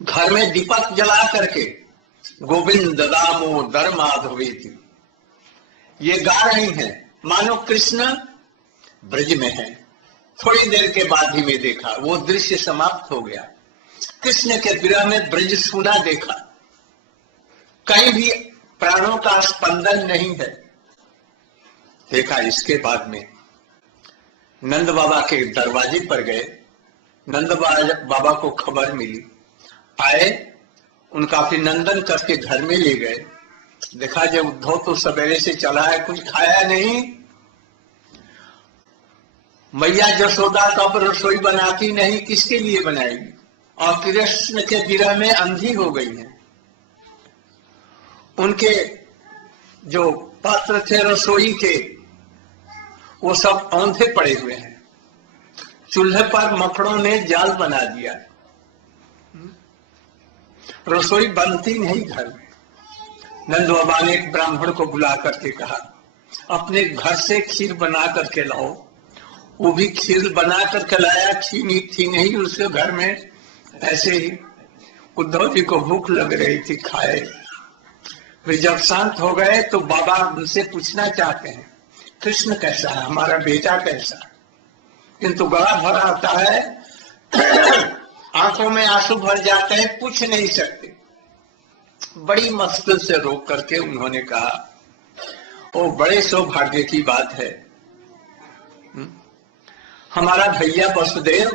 घर में दीपक जला करके गोविंद दामोदर माधवेति ये गा रही हैं, मानो कृष्ण ब्रज में है। थोड़ी देर के बाद ही में देखा वो दृश्य समाप्त हो गया, कृष्ण के विरह में ब्रज सूना देखा, कहीं भी प्राणों का स्पंदन नहीं है। देखा इसके बाद में नंद बाबा के दरवाजे पर गए, नंद बाबा को खबर मिली, आए, उनका अभिनंदन करके घर में ले गए। देखा जब उद्धव तो सवेरे से चला है, कुछ खाया नहीं, मैया यशोदा तब रसोई बनाती नहीं, किसके लिए बनाएगी, और कृष्ण के विरह में अंधी हो गई है। उनके जो पात्र थे रसोई के वो सब औंधे पड़े हुए हैं, चूल्हे पर मकड़ों ने जाल बना दिया रसोई बनती नहीं घर में। नंद बाबा ने एक ब्राह्मण को बुला करके कहा, अपने घर से खीर बना करके लाओ। वो भी खीर बना करके लाया, चीनी थी नहीं उसके घर में। ऐसे ही उद्धव जी को भूख लग रही थी, खाए। वे जब शांत हो गए तो बाबा उनसे पूछना चाहते हैं, कृष्ण कैसा है, हमारा बेटा कैसा है? किंतु गला भरा आता है, आंखों में आंसू भर जाते हैं, पूछ नहीं सकते। बड़ी मुश्किल से रोक करके उन्होंने कहा, ओ बड़े सौभाग्य की बात है, हमारा भैया वसुदेव,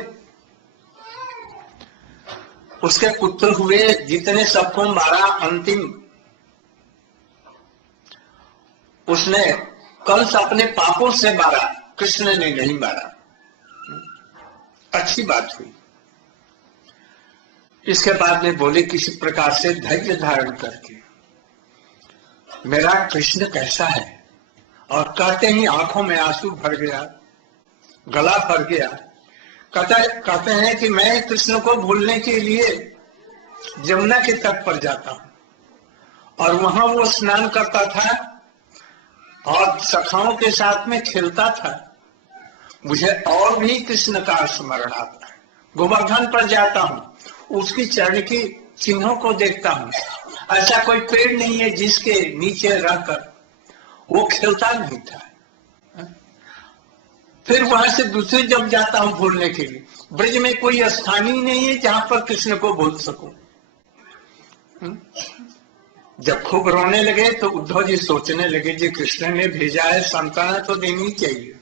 उसके पुत्र हुए जितने सबको मारा, अंतिम उसने कंस अपने पापों से मारा, कृष्ण ने नहीं मारा। अच्छी बात हुई। इसके बाद में बोले किसी प्रकार से धैर्य धारण करके, मेरा कृष्ण कैसा है? और कहते ही आंखों में आंसू भर गया, गला भर गया। कहते हैं कि मैं कृष्ण को भूलने के लिए जमुना के तट पर जाता हूं और वहां वो स्नान करता था और सखाओं के साथ में खेलता था। मुझे और भी कृष्ण का स्मरण आता है। गोवर्धन पर जाता हूं, उसकी चरण की चिन्हों को देखता हूं। ऐसा कोई पेड़ नहीं है जिसके नीचे रहकर वो खेलता नहीं था। फिर वहां से दूसरी जब जाता हूं भूलने के लिए, ब्रज में कोई स्थान ही नहीं है जहां पर कृष्ण को भूल सकूं। जब खूब रोने लगे तो उद्धव जी सोचने लगे, जी कृष्ण ने भेजा है, सांत्वना तो देनी चाहिए।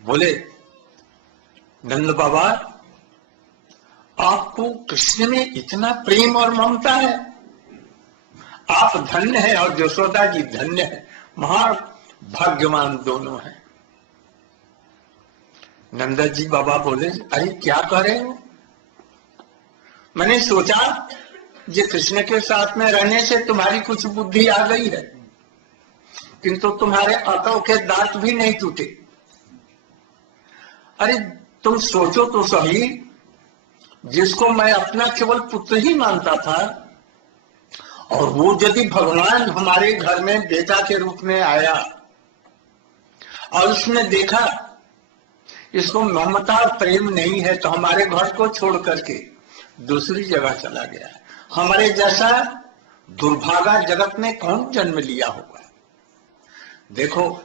बोले, नंद बाबा, आपको कृष्ण में इतना प्रेम और ममता है, आप धन्य है और यशोदा जी धन्य है, महान भाग्यवान दोनों हैं। नंदा जी बाबा बोले, अरे क्या कह रहे हो? मैंने सोचा जी कृष्ण के साथ में रहने से तुम्हारी कुछ बुद्धि आ गई है, किंतु तुम्हारे आंखों के दांत भी नहीं टूटे। अरे तुम सोचो तो सही, जिसको मैं अपना केवल पुत्र ही मानता था, और वो यदि भगवान हमारे घर में बेटा के रूप में आया और उसने देखा इसको ममता और प्रेम नहीं है, तो हमारे घर को छोड़ करके दूसरी जगह चला गया। हमारे जैसा दुर्भागा जगत में कौन जन्म लिया होगा? देखो,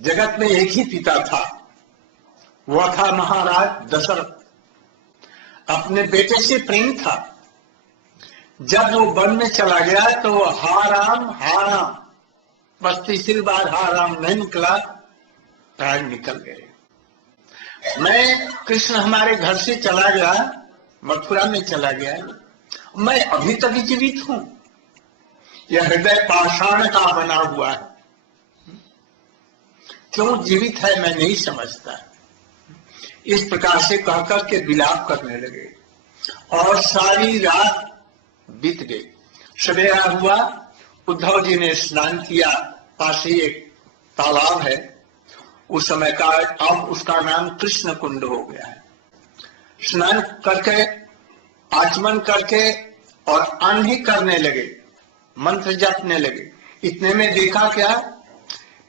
जगत में एक ही पिता था, वह था महाराज दशरथ। अपने बेटे से प्रेम था। जब वो वन में चला गया तो वो हा राम, बस तीसरी बार हा राम नहीं निकला, प्राण निकल गए। मैं कृष्ण हमारे घर से चला गया, मथुरा में चला गया, मैं अभी तक जीवित हूं। यह हृदय पाषाण का बना हुआ है, क्यों जीवित है मैं नहीं समझता। इस प्रकार से कहकर के विलाप करने लगे और सारी रात बीत गई। सवेरा हुआ, उद्धव जी ने स्नान किया, पास ही एक तालाब है, उस समय का अब उसका नाम कृष्ण कुंड हो गया है। स्नान करके, आचमन करके और अन्न करने लगे, मंत्र जपने लगे। इतने में देखा क्या,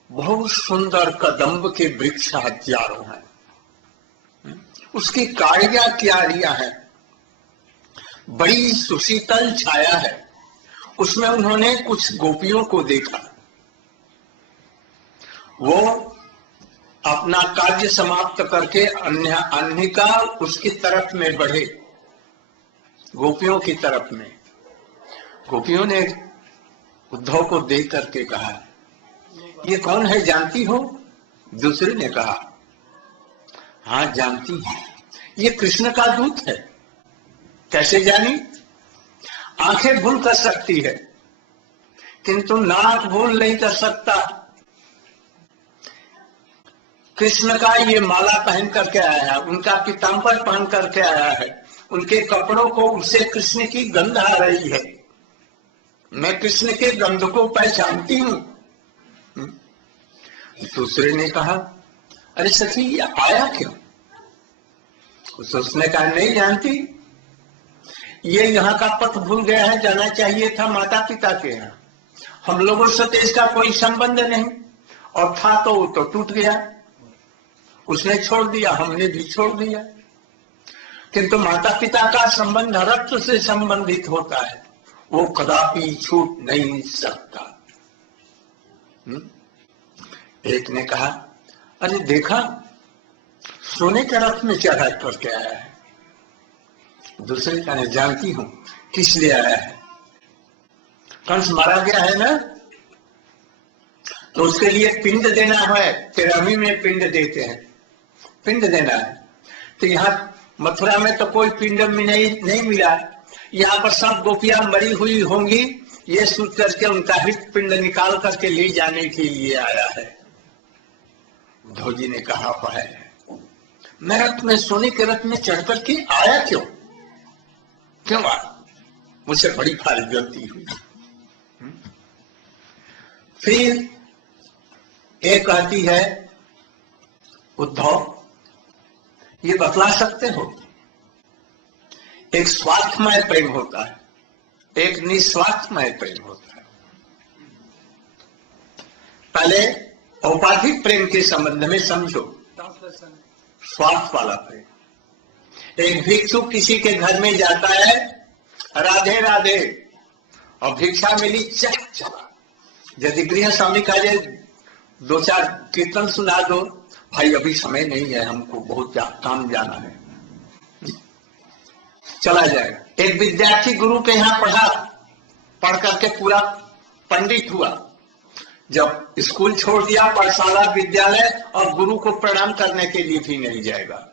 बहुत सुंदर कदम्ब के वृक्ष हजारों हैं, उसकी कारियां क्यारियां हैं, बड़ी सुशीतल छाया है। उसमें उन्होंने कुछ गोपियों को देखा, वो अपना कार्य समाप्त करके अन्यिका उसकी तरफ में बढ़े, गोपियों की तरफ में। गोपियों ने उद्धव को देख करके कहा, ये कौन है जानती हो? दूसरे ने कहा, हाँ जानती है, ये कृष्ण का दूत है। कैसे जानी? आंखें भूल कर सकती है किंतु नाक भूल नहीं कर सकता। कृष्ण का ये माला पहन करके आया है, उनका पीतांबर पहन करके आया है, उनके कपड़ों को उससे कृष्ण की गंध आ रही है। मैं कृष्ण के गंध को पहचानती हूं। दूसरे ने कहा, अरे सखी ये आया क्यों? उसने कहा, नहीं जानती, ये यहाँ का पथ भूल गया है, जाना चाहिए था माता पिता के यहाँ। हम लोगों से तो इसका कोई संबंध नहीं, और था तो वो तो टूट गया, उसने छोड़ दिया, हमने भी छोड़ दिया। किंतु माता पिता का संबंध रक्त से संबंधित होता है, वो कदापि छूट नहीं सकता। एक ने कहा, अरे देखा सोने के रथ में चढ़ा करके आया है। दूसरे का ने जानती हूं किस लिए आया है, कंस मारा गया है ना, तो उसके लिए पिंड देना है, 13वीं में पिंड देते हैं, पिंड देना है। तो यहाँ मथुरा में तो कोई पिंड में नहीं मिला, यहाँ पर सब गोपियां मरी हुई होंगी, ये सोच करके उनका हृत पिंड निकाल करके ले जाने के लिए आया है। धोजी ने कहा है, मैं रथ में, सोने के रथ में चढ़ करके आया क्यों आया? मुझसे बड़ी भारी गलती हुई। फिर एक कहती है, उद्धव ये बतला सकते हो, एक स्वार्थमय प्रेम होता है, एक निस्वार्थमय प्रेम होता है। पहले औपाधिक प्रेम के संबंध में समझो, स्वार्थ वाला प्रेम। एक भिक्षु किसी के घर में जाता है, राधे राधे, और भिक्षा मिली, चला। यदि गृह स्वामी का जे 2-4 कीर्तन सुना दो, भाई अभी समय नहीं है, हमको बहुत काम जाना है, चला जाएगा। एक विद्यार्थी गुरु के यहाँ पढ़ करके पूरा पंडित हुआ, जब स्कूल छोड़ दिया, पाठशाला विद्यालय, और गुरु को प्रणाम करने के लिए भी नहीं जाएगा।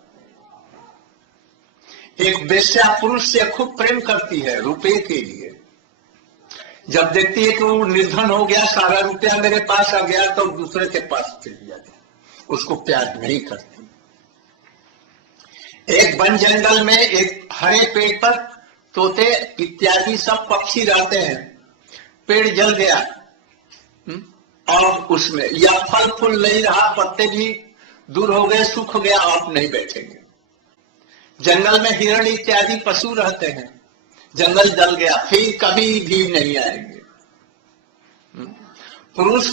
एक वेश्या पुरुष से खूब प्रेम करती है रुपए के लिए, जब देखती है कि वो निर्धन हो गया, सारा रुपया मेरे पास आ गया, तो दूसरे के पास चली जाती, उसको प्यार नहीं करती। एक वन जंगल में एक हरे पेड़ पर तोते इत्यादि सब पक्षी रहते हैं, पेड़ जल गया और उसमें या फल फूल नहीं रहा, पत्ते भी दूर हो गए, सूख गया, आप नहीं बैठेंगे। जंगल में हिरण इत्यादि पशु रहते हैं, जंगल जल गया, फिर कभी भी नहीं आएंगे। पुरुष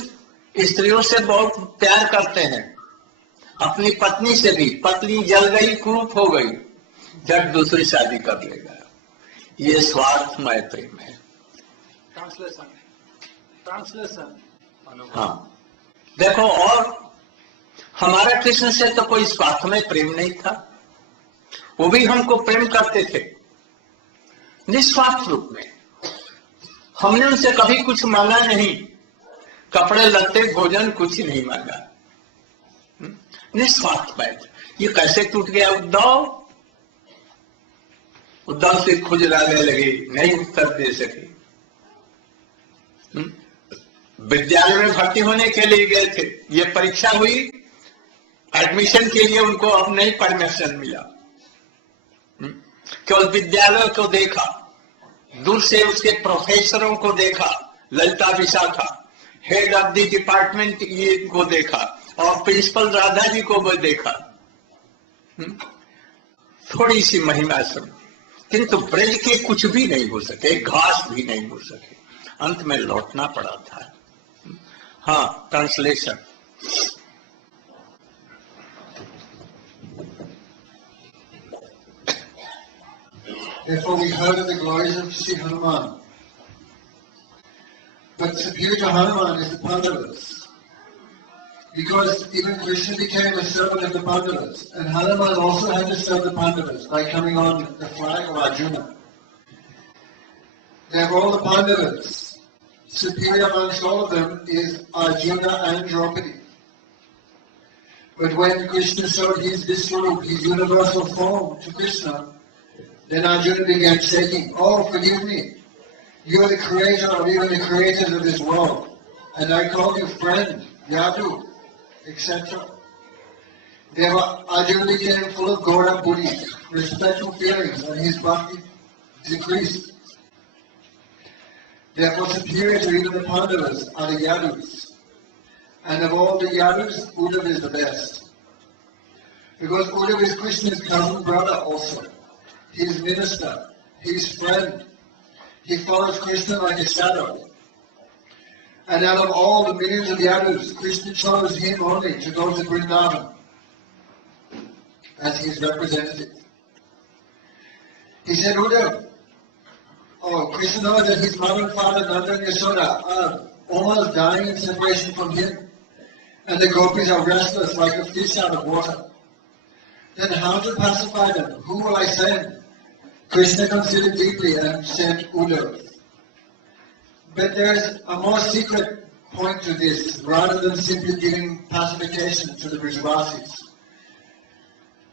स्त्रियों से बहुत प्यार करते हैं, अपनी पत्नी से भी, पत्नी जल गई, कुरूप हो गई, जब दूसरी शादी कर लेगा। ये स्वार्थमय प्रेम है। ट्रांसलेशन। हाँ, देखो, और हमारा कृष्ण से तो कोई स्वार्थमय प्रेम नहीं था, वो भी हमको प्रेम करते थे निस्वार्थ रूप में। हमने उनसे कभी कुछ मांगा नहीं, कपड़े लत्ते भोजन कुछ नहीं मांगा, निस्वार्थ। ये कैसे टूट गया उद्धव से खुजलाने लगे, नहीं उत्तर दे सके। विद्यालय में भर्ती होने के लिए गए थे, ये परीक्षा हुई, एडमिशन के लिए उनको अब नहीं परमिशन मिला। केवल विद्यालय को देखा, दूर से उसके प्रोफेसरों को देखा, Lalita Vishakha, head of the department ये को देखा, और प्रिंसिपल राधा जी को भी देखा। थोड़ी सी महिमा सब, किंतु ब्रज के कुछ भी नहीं हो सके, घास भी नहीं हो सके, अंत में लौटना पड़ा था। हाँ, translation. Therefore, we heard of the glories of Sri Hanuman. But superior to Hanuman is the Pandavas. Because even Krishna became a servant of the Pandavas, and Hanuman also had to serve the Pandavas by coming on the flag of Arjuna. Therefore, all the Pandavas, superior amongst all of them is Arjuna and Draupadi. But when Krishna showed his Vishwarup, his universal form to Krishna, then Arjuna began shaking, "Oh, forgive me. You are the creator of even the creators of this world. And I called you friend, Yadu, etc." Therefore, Arjuna became full of Gaura Buddhi, respectful feelings, and his bhakti decreased. Therefore, superior to even the Pandavas are the Yadus. And of all the Yadus, Uddhava is the best. Because Uddhava is Krishna's cousin brother also. He is minister, his friend. He follows Krishna like a shadow. And out of all the millions of Yadus, Krishna chose him only to go to Vrindavan as his representative. He said, Uddhav, Krishna knows that his mother and father, Nanda and Yashoda, are almost dying in separation from him. And the gopis are restless like a fish out of water. Then how to pacify them? Who will I send? Krishna considered deeply and sent Uddhav. But there's a more secret point to this, rather than simply giving pacification to the Vrishavasis.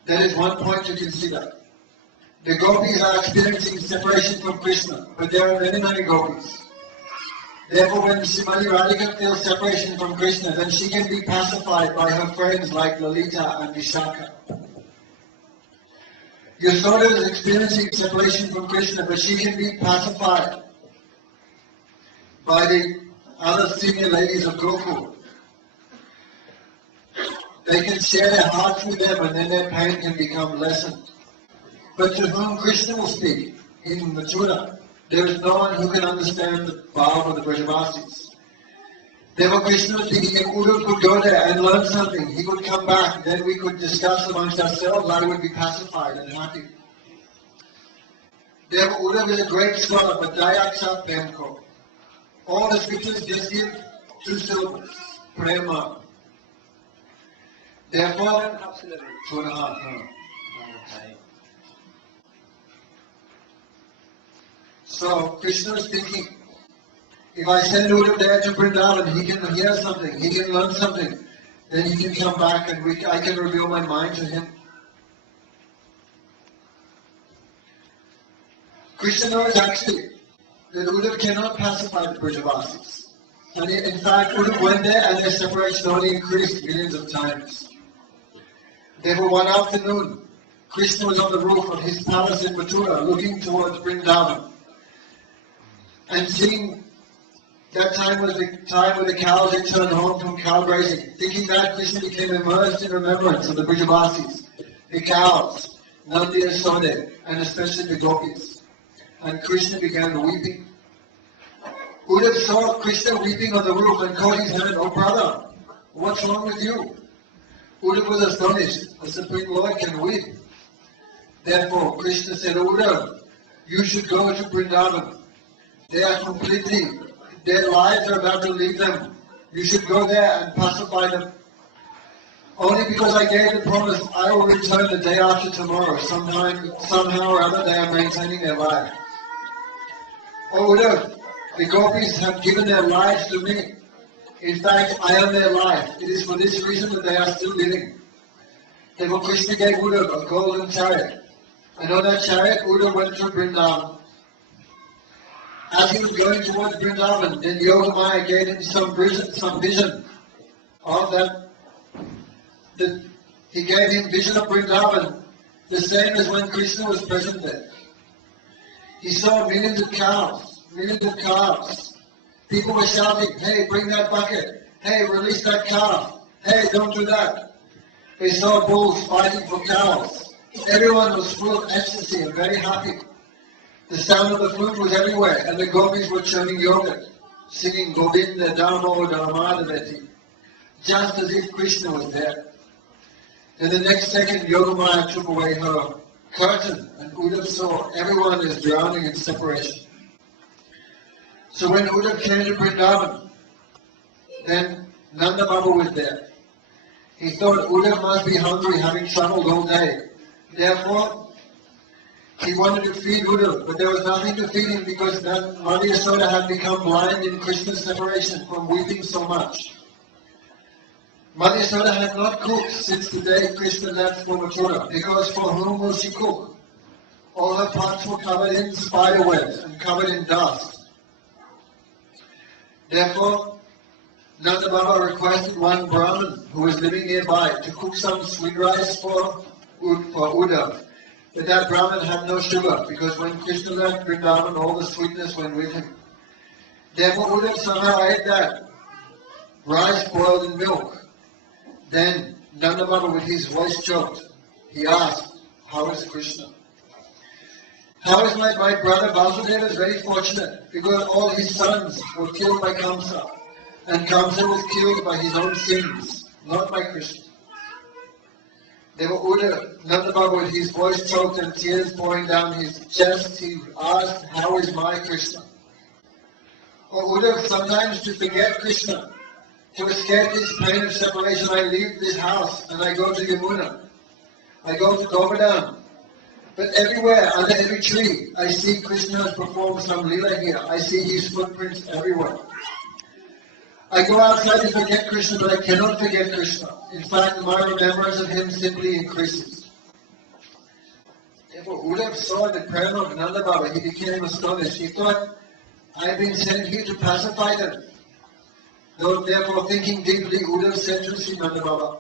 There is one point to consider. The gopis are experiencing separation from Krishna, but there are many gopis. Therefore, when Srimati Radhika feels separation from Krishna, then she can be pacified by her friends like Lalita and Vishaka. Yashoda is experiencing separation from Krishna, but she can be pacified by the other senior ladies of Gokul. They can share their hearts with them and then their pain can become lessened. But to whom Krishna will speak in Mathura, there is no one who can understand the Bhava of the Vrajavasis. Therefore Krishna was thinking if Uddhav could go there and learn something, he would come back, then we could discuss amongst ourselves, I would be pacified and happy. Therefore Uddhav is a great scholar, but Dayaksha Premko. All the scriptures just give 2 syllables, Prema. Therefore, 2.5, no. So Krishna is thinking, if I send Uddhav there to Vrindavan, he can hear something, he can learn something, then he can come back and I can reveal my mind to him. Krishna knows actually that Uddhav cannot pacify the Vrajavasis. And in fact, Uddhav went there and their separation only increased millions of times. Therefore, one afternoon, Krishna was on the roof of his palace in Mathura looking towards Vrindavan. And seeing that time was the time when the cows had turned home from cow grazing. Thinking that, Krishna became immersed in remembrance of the Vrajavasis, the cows, Nandi and Yashoda, and especially the gopis. And Krishna began weeping. Uddhav saw Krishna weeping on the roof and caught his hand, "Oh brother, what's wrong with you?" Uddhav was astonished. The Supreme Lord can weep. Therefore, Krishna said, Uddhav, you should go to Vrindavan. They are completely, their lives are about to leave them. You should go there and pacify them. Only because I gave the promise, I will return the day after tomorrow. Somehow or other, they are maintaining their life. Oh Uddhav, the gopis have given their lives to me. In fact, I am their life. It is for this reason that they are still living. Therefore, Krishna gave Uddhav a golden chariot. And on that chariot, Uddhav went to Vrindavan. As he was going towards Vrindavan, then Yogamaya gave him some vision of that. He gave him vision of Vrindavan, the same as when Krishna was present there. He saw millions of cows, millions of calves. People were shouting, "Hey, bring that bucket. Hey, release that calf. Hey, don't do that." They saw bulls fighting for cows. Everyone was full of ecstasy and very happy. The sound of the flute was everywhere, and the gopis were churning yogurt, singing Govinda Damo Damadavati, just as if Krishna was there. Then the next second, Yogamaya took away her curtain, and Uddhav saw everyone is drowning in separation. So when Uddhav came to Vrindavan, then Nanda Baba was there. He thought Uddhav must be hungry, having traveled all day. Therefore, he wanted to feed Uddhav, but there was nothing to feed him because Mother Yashoda had become blind in Krishna's separation from weeping so much. Mother Yashoda had not cooked since the day Krishna left for Mathura, because for whom will she cook? All her pots were covered in spider webs and covered in dust. Therefore, Nanda Baba requested one Brahmin who was living nearby to cook some sweet rice for Uddhav. But that Brahmin had no sugar, because when Krishna left Vrindavan, all the sweetness went with him. Therefore, Uddhav somehow ate that rice boiled in milk. Then Nanda Baba, with his voice choked, he asked, "How is Krishna?" How is my brother Vasudeva is very fortunate because all his sons were killed by Kamsa. And Kamsa was killed by his own sins, not by Krishna. There were Uddhav, Nanda Baba with his voice choked and tears pouring down his chest. He asked, how is my Krishna? Or Uddhav, sometimes to forget Krishna, to escape this pain of separation, I leave this house and I go to Yamuna. I go to Govardhan. But everywhere, under every tree, I see Krishna has performed some lila here. I see his footprints everywhere. I go outside to forget Krishna, but I cannot forget Krishna. In fact, my remembrance of him simply increases. Therefore, Uddhav saw the prema of Nanda Baba. He became astonished. He thought, I have been sent here to pacify them. Though, therefore, thinking deeply, Uddhav said to Sri Nanda Baba,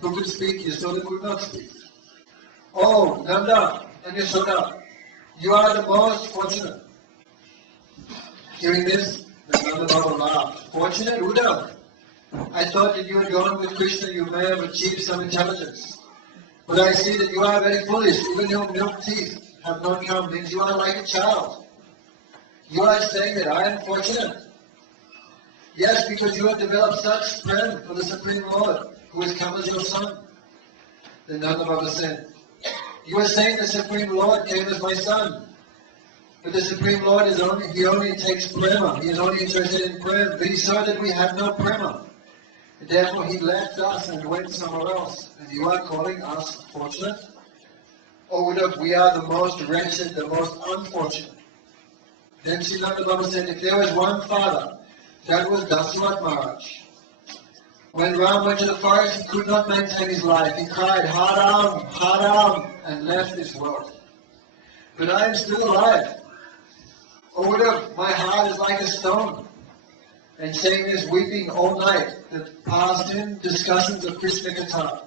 who could speak, Yasoda could not speak. Oh, Nanda and Yasoda, you are the most fortunate. Hearing this, Nanda Baba laughed. Fortunate, Uddhav? I thought that you had gone with Krishna, you may have achieved some intelligence. But I see that you are very foolish. Even your milk teeth have not come. Means you are like a child. You are saying that I am fortunate. Yes, because you have developed such prem for the Supreme Lord, who has come as your son. Then Nanda Baba said, you are saying the Supreme Lord came as my son. But the Supreme Lord he only takes prema. He is only interested in prema. But he saw that we have no prema. And therefore he left us and went somewhere else. And you are calling us fortunate? Oh, look, we are the most wretched, the most unfortunate. Then Sri Nanda Baba said, if there was one father, that was Daswat Maharaj. When Ram went to the forest, he could not maintain his life. He cried, Haram, Haram, and left this world. But I am still alive. Oh, look, my heart is like a stone. And saying this, weeping all night, the past in discussions of Krishna Katha.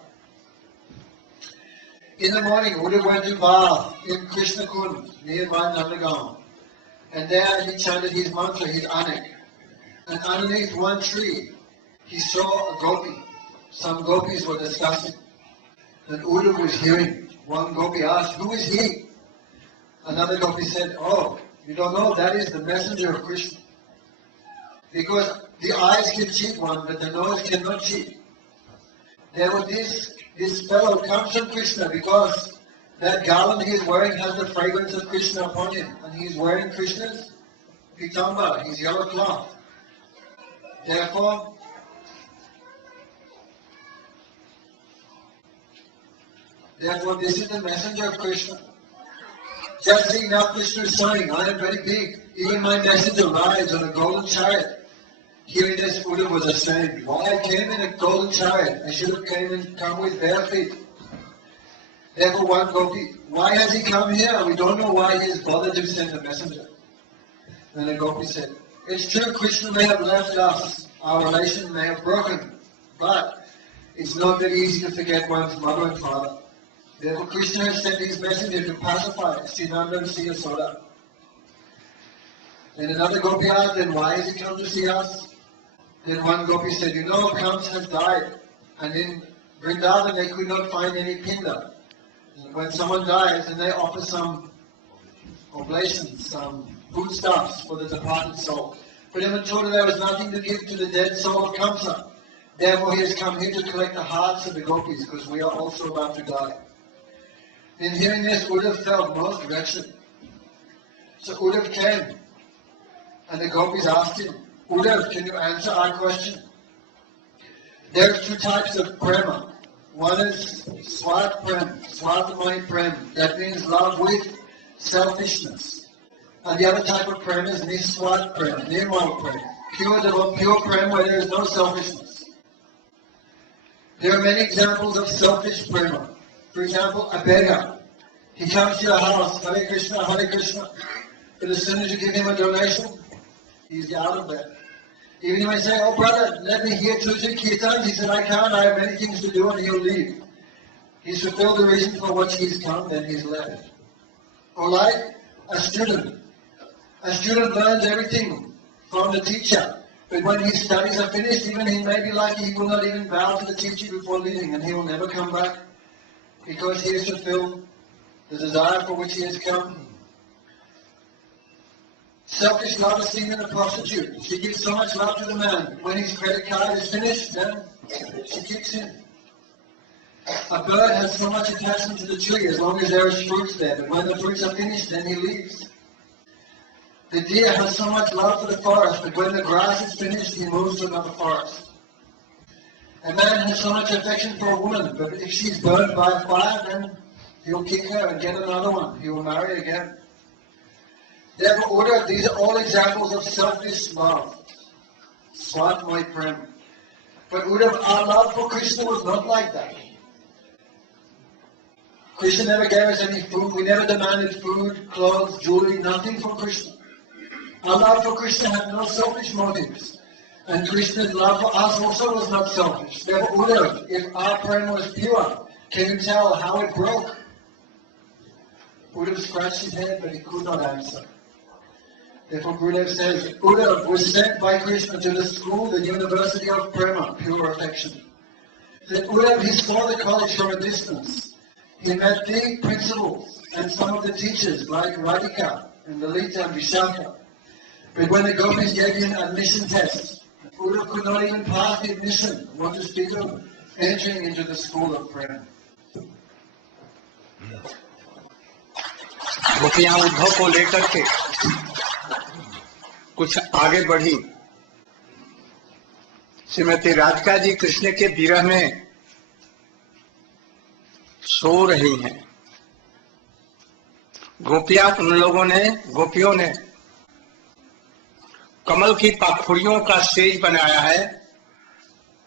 In the morning, Uddhav went to bath in Krishna Kund, nearby Nandagaon. And there he chanted his mantra, his anek. And underneath one tree, he saw a gopi. Some gopis were discussing. And Uddhav was hearing. One gopi asked, who is he? Another gopi said, oh, you don't know, that is the messenger of Krishna. Because the eyes can cheat one, but the nose cannot cheat. There was this fellow comes from Krishna because that garland he is wearing has the fragrance of Krishna upon him. And he is wearing Krishna's pitamba, his yellow cloth. Therefore, this is the messenger of Krishna. Just seeing now Krishna is saying, I am very big. Even my messenger rides on a golden chariot. Hearing this, Uddhav was ashamed. Why I came in a golden chariot? I should have come with bare feet. Therefore one gopi, why has he come here? We don't know why he is bothered to send a messenger. Then the gopi said, it's true Krishna may have left us. Our relation may have broken. But it's not that easy to forget one's mother and father. Therefore Krishna has sent his messenger to pacify Sri Nanda and Sri Yasoda. Then another gopi asked, then why has he come to see us? Then one gopi said, you know, Kamsa has died. And in Vrindavan they could not find any pinda. And when someone dies, then they offer some oblations, some foodstuffs for the departed soul. But in Mathura there was nothing to give to the dead soul of Kamsa. Therefore he has come here to collect the hearts of the gopis, because we are also about to die. In hearing this, Uddhav felt most wretched. So Uddhav came, and the gopis asked him, Uddhav, can you answer our question? There are two types of prema. One is swat prem, swatamai prem. That means love with selfishness. And the other type of prem is niswat prem, nirmal prem. Pure prem where there is no selfishness. There are many examples of selfish prema. For example, a beggar. He comes to your house, Hare Krishna, but as soon as you give him a donation, he's out of bed. Even you may say, oh brother, let me hear 2-3 kirtans. He said, I can't, I have many things to do, and he'll leave. He's fulfilled the reason for which he's come, then he's left. Or like a student. A student learns everything from the teacher. But when his studies are finished, even he may be lucky, he will not even bow to the teacher before leaving, and he will never come back because he has fulfilled the desire for which he has come. Selfish love is seen in a prostitute. She gives so much love to the man. When his credit card is finished, then she kicks in. A bird has so much attachment to the tree as long as there is fruits there, but when the fruits are finished, then he leaves. The deer has so much love for the forest, but when the grass is finished, he moves to another forest. A man has so much affection for a woman, but if she's burned by a fire, then he'll kick her and get another one. He will marry again. Therefore, these are all examples of selfish love. Swathmai prem. But our love for Krishna was not like that. Krishna never gave us any food. We never demanded food, clothes, jewelry, nothing from Krishna. Our love for Krishna had no selfish motives. And Krishna's love for us also was not selfish. Therefore, Uddhav, if our prem was pure, can you tell how it broke? Uddhav scratched his head, but he could not answer. Therefore, Gurudev says, Uddhav was sent by Krishna to the school, the University of Prema, pure affection. Then Uddhav, he saw the college from a distance. He met the principals and some of the teachers like Radhika and Lalita and Vishaka. But when the gopis gave him an admission test, Uddhav could not even pass the admission. What to speak of entering into the school of Prema. गोपियां उद्धव को लेकर के कुछ आगे बढ़ी। श्रीमती राधिका जी कृष्ण के विरह में सो रही हैं। गोपियों ने कमल की पाखुड़ियों का सेज बनाया है।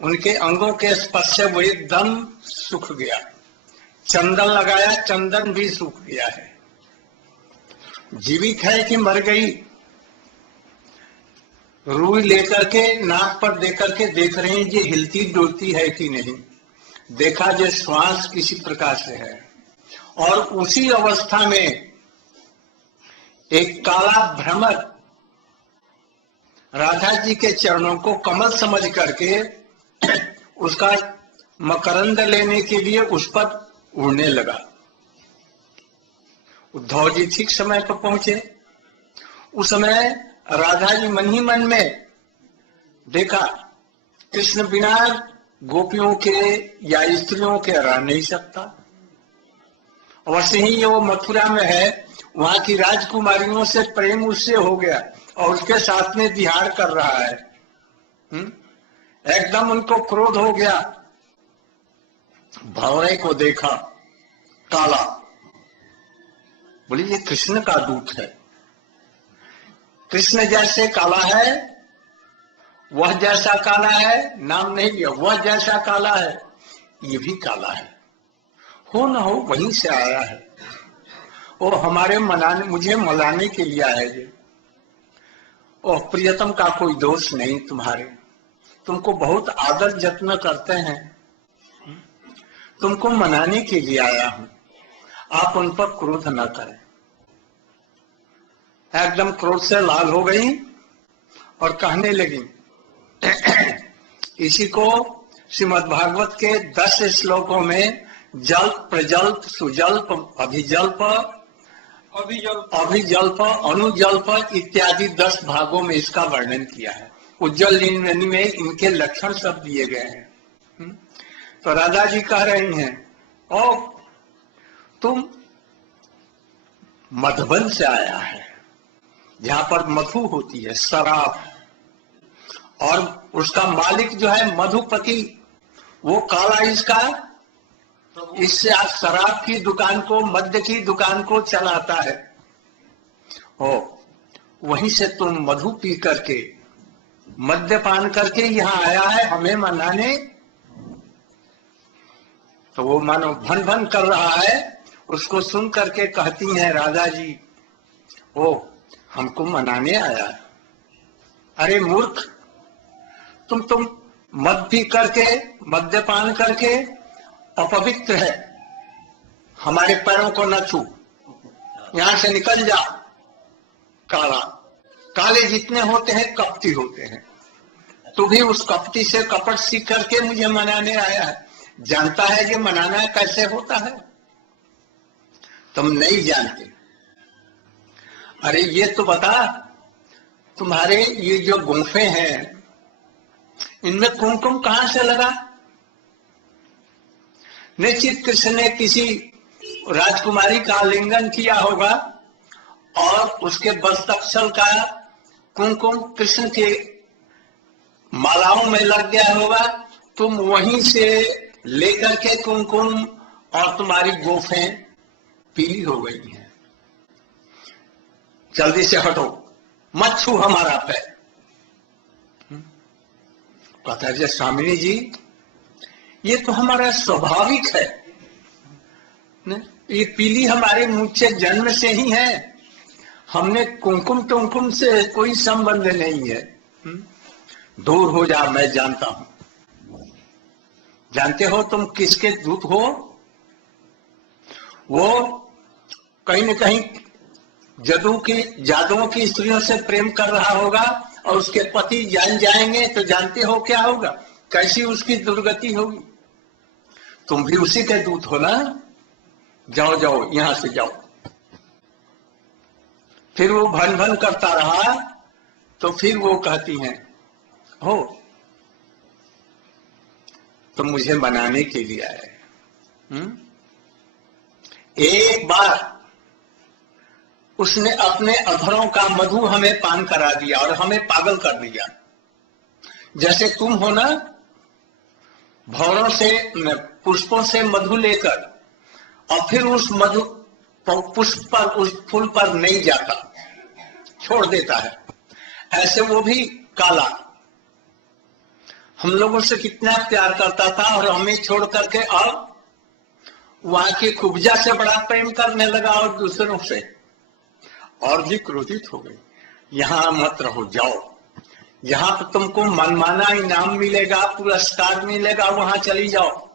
उनके अंगों के स्पर्श से वो एकदम सूख गया। चंदन लगाया, चंदन भी सूख गया है। जीवित है कि मर गई, रुई लेकर के नाक पर देकर के देख रहे हैं ये हिलती डुलती है कि नहीं। देखा जो श्वास किसी प्रकार से है। और उसी अवस्था में एक काला भ्रमर राधा जी के चरणों को कमल समझ करके उसका मकरंद लेने के लिए उस पर उड़ने लगा। उद्धव जी ठीक समय पर पहुंचे। उस समय राधा जी मन ही मन में देखा कृष्ण बिना गोपियों के या स्त्रियों के रह नहीं सकता। अवश्य ही वो मथुरा में है, वहां की राजकुमारियों से प्रेम उससे हो गया और उसके साथ में विहार कर रहा है। एकदम उनको क्रोध हो गया। भंवरे को देखा काला, बोले ये कृष्ण का दूत है। कृष्ण जैसे काला है, वह जैसा काला है, नाम नहीं लिया, वह जैसा काला है, ये भी काला है। हो न हो वहीं से आया है। वो हमारे मुझे मनाने के लिए आया है। ओह प्रियतम का कोई दोष नहीं तुम्हारे, तुमको बहुत आदर जत्न करते हैं, तुमको मनाने के लिए आया हूं, आप उन पर क्रोध न करें। एकदम क्रोध से लाल हो गई और कहने लगी। इसी को श्रीमद् भागवत के 10 श्लोकों में जल्प, प्रजल्प, सुजल्प, अभिजल्प, अभिजल्प, अनुजल्प इत्यादि 10 भागों में इसका वर्णन किया है। उज्जवल नीलमणि में इनके लक्षण सब दिए गए हैं। तो राधा जी कह रही हैं, ओ तुम मधुबन से आया है, जहां पर मधु होती है, शराब, और उसका मालिक जो है मधुपति, वो काला इसका, इससे आप शराब की दुकान को, मद्य की दुकान को चलाता है। ओ वहीं से तुम मधु पी करके, मद्यपान करके यहां आया है हमें मनाने। तो वो मानो भन भन कर रहा है। उसको सुन करके कहती हैं राधा जी, ओ हमको मनाने आया। अरे मूर्ख, तुम मद पी करके, मद्यपान करके अपवित्र है, हमारे पैरों को न छू, यहां से निकल जा। काला, काले जितने होते हैं कपटी होते हैं। तू भी उस कपटी से कपट सीख करके मुझे मनाने आया है। जानता है ये मनाना कैसे होता है? तुम नहीं जानते। अरे ये तो बता, तुम्हारे ये जो गुंफे हैं इनमें कुमकुम कहां से लगा? निश्चित कृष्ण ने किसी राजकुमारी का आलिंगन किया होगा और उसके वस्त्रस्थल का कुमकुम कृष्ण के मालाओं में लग गया होगा। तुम वहीं से लेकर के कुमकुम और तुम्हारी गोफें पीली हो गई हैं। जल्दी से हटो, मत छू हमारा पैर। कहता है स्वामिनी जी, ये तो हमारा स्वाभाविक है न? ये पीली हमारे मुंह से जन्म से ही है। हमने कुमकुम टुमकुम से कोई संबंध नहीं है। दूर हो जा, मैं जानता हूं। जानते हो तुम किसके दूत हो? वो कहीं न कहीं जादुओं की स्त्रियों से प्रेम कर रहा होगा और उसके पति जान जाएंगे तो जानते हो क्या होगा, कैसी उसकी दुर्गति होगी। तुम भी उसी के दूत हो ना? जाओ जाओ, यहां से जाओ। फिर वो भन भन करता रहा तो फिर वो कहती हैं, हो तो मुझे मनाने के लिए आए। एक बार उसने अपने अधरों का मधु हमें पान करा दिया और हमें पागल कर दिया। जैसे तुम हो ना, भौरों से पुष्पों से मधु लेकर और फिर उस मधु पुष्प पर, उस फूल पर नहीं जाता, छोड़ देता है, ऐसे वो भी काला हम लोगों से कितना प्यार करता था और हमें छोड़ करके अब वहां की कुब्जा से बड़ा प्रेम करने लगा और दूसरों से और भी क्रोधित हो गई। यहां मत रहो, जाओ। जहां पर तुमको मनमाना इनाम मिलेगा, पुरस्कार मिलेगा, वहां चली जाओ।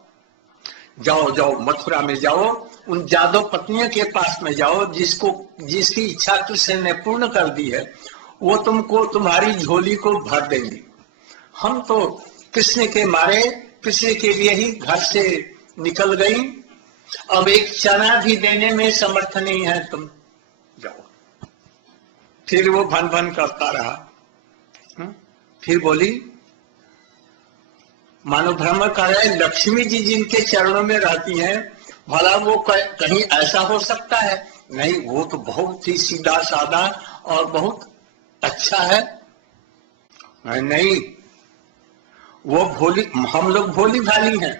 जाओ जाओ, मथुरा में जाओ, उन जादव पत्नियों के पास में जाओ जिसकी इच्छा कृष्ण ने पूर्ण कर दी है। वो तुमको तुम्हारी झोली को भर देंगे। हम तो कृष्ण के मारे, कृष्ण के लिए ही घर से निकल गई, अब एक चना भी देने में समर्थ नहीं है। तुम जाओ। फिर वो भन भन करता रहा। फिर बोली, मानो भ्रम कर रहे, लक्ष्मी जी जिनके चरणों में रहती हैं, भला वो कहीं ऐसा हो सकता है? नहीं, वो तो बहुत ही सीधा साधा और बहुत अच्छा है। नहीं, वो भोली, हम लोग भोली भाली हैं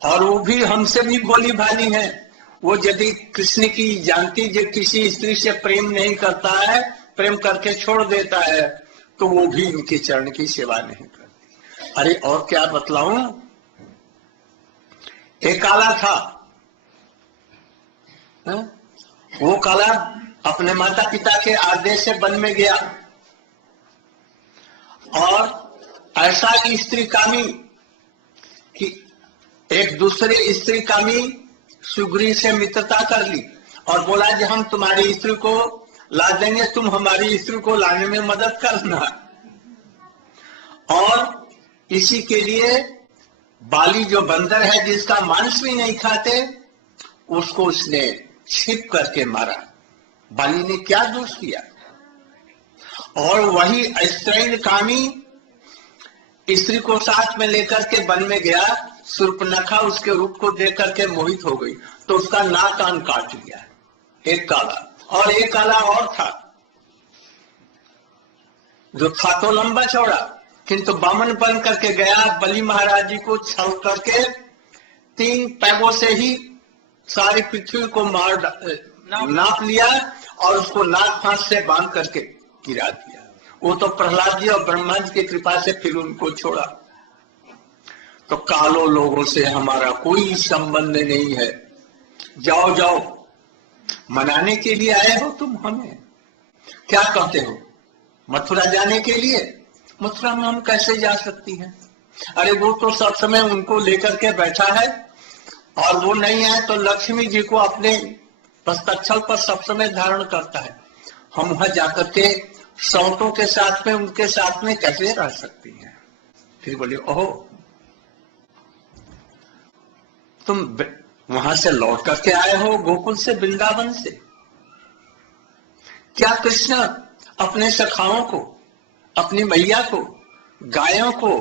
और वो भी हमसे भी भोली भाली हैं। वो यदि कृष्ण की जानती जो किसी स्त्री से प्रेम नहीं करता है, प्रेम करके छोड़ देता है, तो वो भी इनके चरण की सेवा नहीं करती। अरे और क्या बतलाऊं? एक काला था, वो काला अपने माता पिता के आदेश से वन में गया और ऐसा स्त्री कामी कि एक दूसरे स्त्री कामी सुग्रीव से मित्रता कर ली और बोला कि हम तुम्हारी स्त्री को ला देंगे, तुम हमारी स्त्री को लाने में मदद करना। और इसी के लिए बाली जो बंदर है, जिसका मांस भी नहीं खाते, उसको उसने छिप करके मारा। बाली ने क्या दोष किया? और वही अस्त्रैण कामी स्त्री को साथ में लेकर के वन में गया। शूर्पणखा उसके रूप को देख करके मोहित हो गई तो उसका नाक कान काट लिया। एक काला, और एक काला और था जो था तो लंबा चौड़ा, किंतु बामन बन करके गया, बलि महाराज जी को छल करके 3 पैगों से ही सारी पृथ्वी को नाप लिया और उसको नाक फांस से बांध करके गिरा दिया। वो तो प्रहलाद जी और ब्रह्मा जी की कृपा से फिर उनको छोड़ा। तो कालो लोगों से हमारा कोई संबंध नहीं है। जाओ जाओ, मनाने के लिए आए हो तुम हमें? क्या कहते हो? मथुरा जाने के लिए? मथुरा में हम कैसे जा सकती हैं? अरे वो तो सब समय उनको लेकर के बैठा है और वो नहीं आए तो लक्ष्मी जी को अपने हस्तक्षल पर सब समय धारण करता है। हम वहां जाकर के सौतों के साथ में, उनके साथ में कैसे रह सकती हैं? फिर बोली, ओहो, तुम वहां से लौट करके आए हो गोकुल से, वृंदावन से? क्या कृष्ण अपने सखाओं को, अपनी मैया को, गायों को,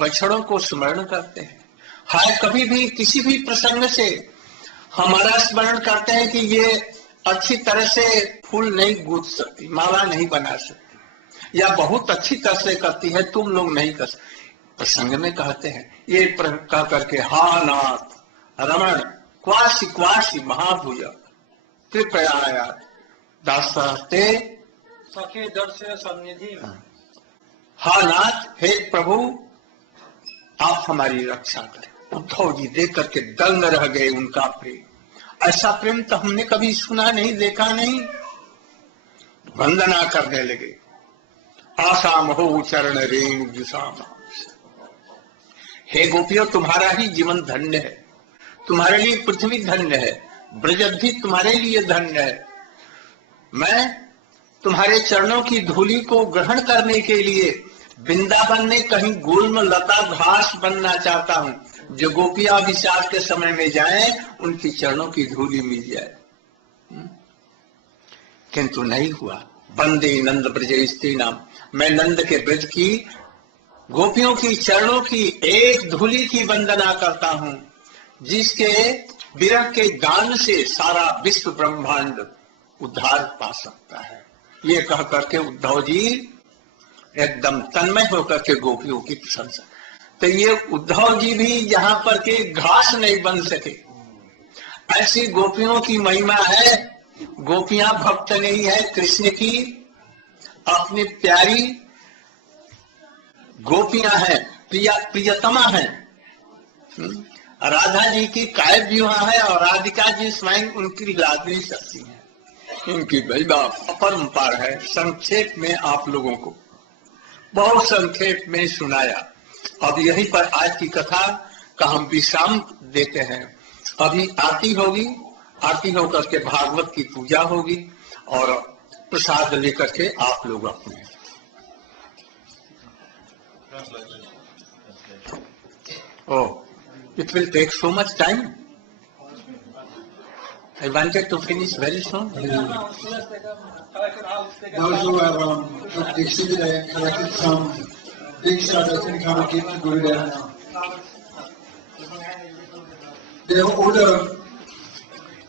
बछड़ों को स्मरण करते हैं। हाय कभी भी किसी भी प्रसंग से हमारा स्मरण करते हैं कि ये अच्छी तरह से फूल नहीं गूंथ सकती, माला नहीं बना सकती, या बहुत अच्छी तरह से करती है, तुम लोग नहीं कर सकते। प्रसंग में कहते हैं ये कह करके हा नाथ रमण क्वासी क्वासी महाभूय कृपया दासते सखे दर्शन सन्निधि। हा नाथ, हे प्रभु आप हमारी रक्षा करें। उद्धव जी देख करके दंग रह गए उनका प्रेम। ऐसा प्रेम तो हमने कभी सुना नहीं, देखा नहीं। वंदना करने लगे। आसाम हो चरण रेणु जुसाम। हे गोपियों, तुम्हारा ही जीवन धन्य है, तुम्हारे लिए पृथ्वी धन्य है, ब्रजद्धि तुम्हारे लिए धन्य है। मैं तुम्हारे चरणों की धूलि को ग्रहण करने के लिए वृंदावन में कहीं गुल्म लता घास बनना चाहता हूं, जो गोपियां विशाल के समय में जाएं, उनकी चरणों की धूलि मिल जाए। किंतु नहीं हुआ। वंदे नंद ब्रज स्त्री नाम, मैं नंद के ब्रज की गोपियों की चरणों की एक धूलि की वंदना करता हूं, जिसके विरह के गान से सारा विश्व ब्रह्मांड उद्धार पा सकता है। ये कह करके उद्धव जी एकदम तन्मय होकर के गोपियों की प्रशंसा। तो ये उद्धव जी भी यहाँ पर के घास नहीं बन सके, ऐसी गोपियों की महिमा है। गोपियां भक्त नहीं है कृष्ण की, अपनी प्यारी गोपियां हैं, प्रियतमा हैं। राधा जी की काव्य विवाह है और राधिका जी स्वयं उनकी लाडली शक्ति है। उनकी महिमा अपरंपार है। संक्षेप में आप लोगों को बहुत संक्षेप में सुनाया। अब यहीं पर आज की कथा का हम विश्राम देते हैं। अभी आरती होगी, आरती होकर के भागवत की पूजा होगी और प्रसाद लेकर के आप लोग अपने। Oh, it will take so much time. I wanted to finish very soon. Those who have took Diksha today collected some Diksha that can come and give to Gurudev now. They were ordered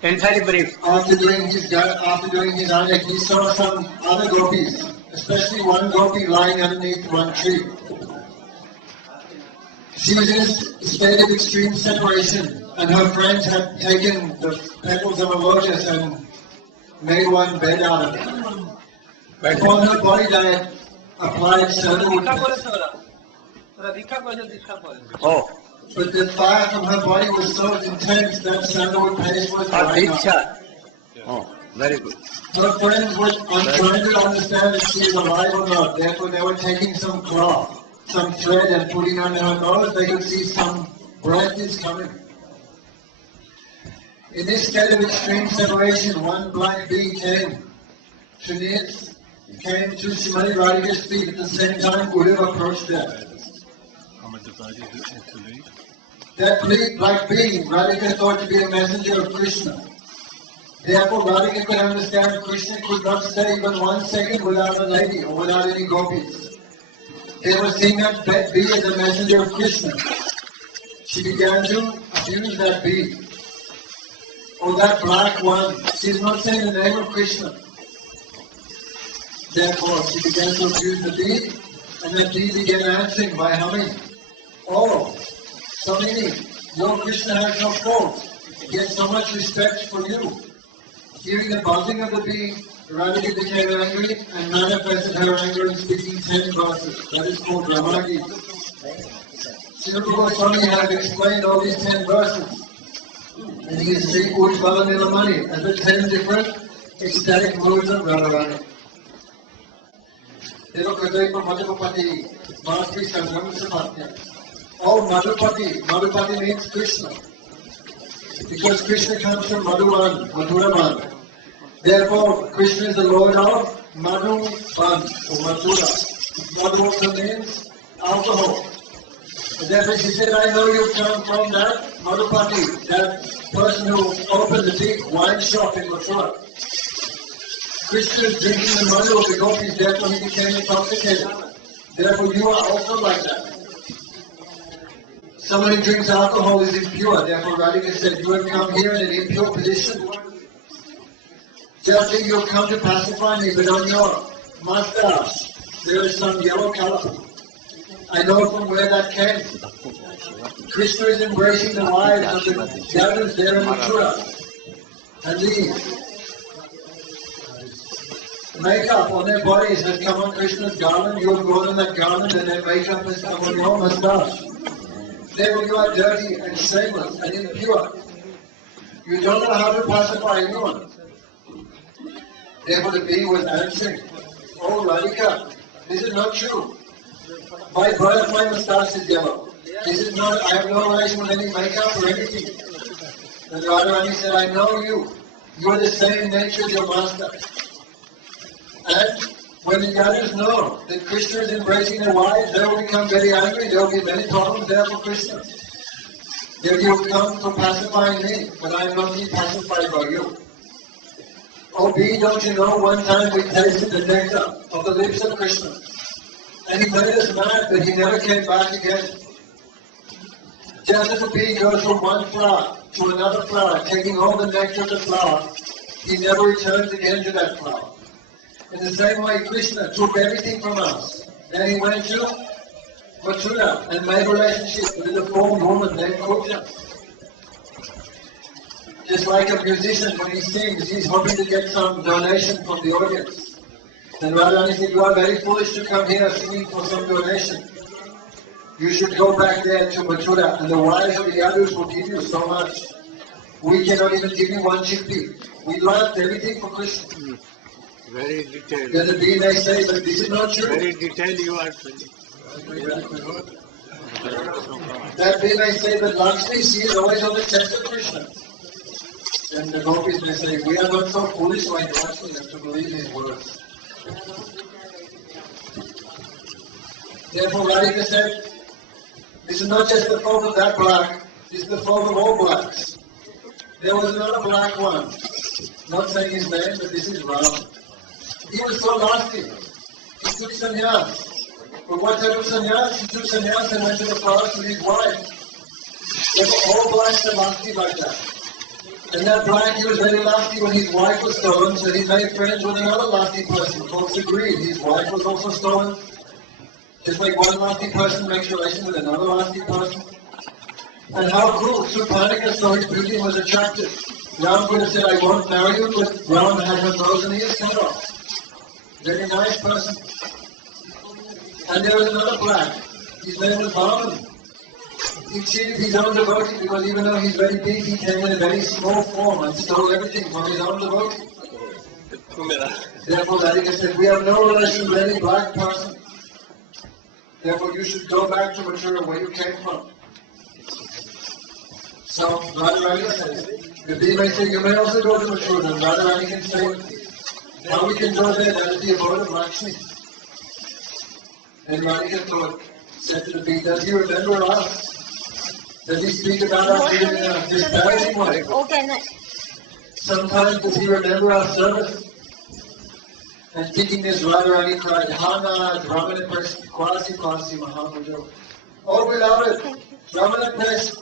And very brief. after doing his anak, he saw some other gopis, especially one gopi lying underneath one tree. She was in a state of extreme separation, and her friends had taken the petals of a lotus and made one bed out of it. Upon her body they had applied sandalwood, Oh, but the fire from her body was so intense that sandalwood paste was burning up. Diksha. Oh, very good. Her friends were trying to understand if she is alive or not. Therefore, they were taking some cloth, some thread, and putting on her nose. They could see some breath is coming. In this state of extreme separation, one black bee came to Srimati Radhika's feet. At the same time, Guru approached them. That black bee, Radhika thought to be a messenger of Krishna. Therefore, Radhika could understand Krishna could not stay even 1 second without a lady or without any gopis. They were seeing that bee as a messenger of Krishna. She began to abuse that bee. Oh, that black one, she is not saying the name of Krishna. Therefore, she began to abuse the bee, and the bee began answering by humming. Oh, Samini, your Krishna has no fault. He has so much respect for you. Hearing the buzzing of the bee, Radhika became angry and manifested her anger in speaking 10 verses. That is called Ramana Gita. Srila Goswami has explained all these 10 verses. And he is Sri Ujjvala Nilamani as the 10 different ecstatic moods of Radharani. Dero Kadaipa Madhupati, Bhakti Sangam Sapatya. Oh, Madhupati means Krishna. Because Krishna comes from Madhuraman. Therefore, Krishna is the Lord of Madhuban, or Mathura. Madhu also means alcohol. And therefore she said, I know you come from that Madhupati, that person who opened the big wine shop in Mathura. Krishna is drinking the mother of the gopis, therefore he became intoxicated. Therefore you are also like that. Someone who drinks alcohol is impure, therefore Radhika said, you have come here in an impure position. Just that you have come to pacify me, but on your mustache there is some yellow color. I know from where that came. Krishna is embracing the wives of the Yadus there in Mathura. And these makeup on their bodies has come on Krishna's garment, you have gone on that garment, and their makeup has come on your mustache. Therefore you are dirty and shameless and impure. You don't know how to pacify anyone. Therefore the bee was answering, oh Radhika, this is not true. By birth my mustache is yellow. This is not, I have no relation with any makeup or anything. And Radharani said, I know you. You are the same nature as your master. And when the Yadus know that Krishna is embracing their wives, they will become very angry. There will be many problems there for Krishna. Yet you have come for pacifying me, but I am not being pacified by you. Oh bee, don't you know, one time we tasted the nectar of the lips of Krishna. And he made us mad, but he never came back again. Just as a bee goes from one flower to another flower, taking all the nectar of the flower, he never returns again to that flower. In the same way, Krishna took everything from us. Then he went to Mathura and made a relationship with a deformed woman named Kuja. Just like a musician, when he sings, he's hoping to get some donation from the audience. And Radharani said, you are very foolish to come here singing for some donation. You should go back there to Mathura, and the wives of the Yadus will give you so much. We cannot even give you one chickpea. We lost everything for Krishna. Very detailed. Then the bee may say, but this is not true. Very detailed you are telling. That bee may say, but Lakshmi, she is always on the chest of Krishna. Then the gopis may say, we are not so foolish like Lakshmi as to believe his words. Therefore Radhika said, this is not just the fault of that black, this is the fault of all blacks. There was another black one, not saying his name, but this is Ram. He was so nasty. He took sannyas. But what type of sannyas? He took sannyas and went to the forest with his wife. Therefore all blacks are nasty like that. And that black, he was very nasty when his wife was stolen, so he made friends with another nasty person. Folks agreed, his wife was also stolen. Just like one nasty person makes relation with another nasty person. And how cool, Surpanika saw his beauty and was attracted. Ram could have said, I won't marry you, but Ram had her nose and ears cut off. Very nice person. And there was another black. His name was Vaman. He cheated his own devotee because even though he's very big, he came in a very small form and stole everything from his own devotee. Therefore, Radhika said, we have no relation with any black person. Therefore, you should go back to Mathura where you came from. So, Radharani says, the bee may say, you may also go to Mathura, and Radharani can say, now we can go there, that is the abode of Lakshmi. And Radhika said to the bee, does he remember us? Does he speak about us in a disparaging way? Sometimes does he remember our service? And thinking this, Radharani cried, Hana, Ramanapesh, Kwasi Kwasi Mahapujo. Oh beloved, Ramanapesh,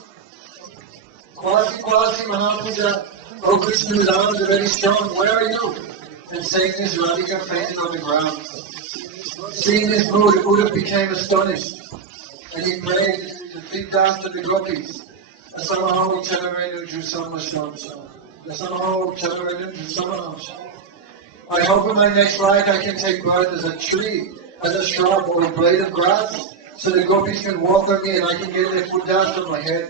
Kwasi Kwasi Mahapuja. Oh Krishna, whose arms are very strong, where are you? And saying this, Radhika fainted on the ground. Seeing this mood, Uddhav became astonished. And he prayed to feed dust to the gopis. Asamaho Chalarenu Jusamashamsha. Asamaho Chalarenu Jusamashamsha. I hope in my next life I can take birth as a tree, as a shrub or a blade of grass, so the gopis can walk on me and I can get their food dust on my head.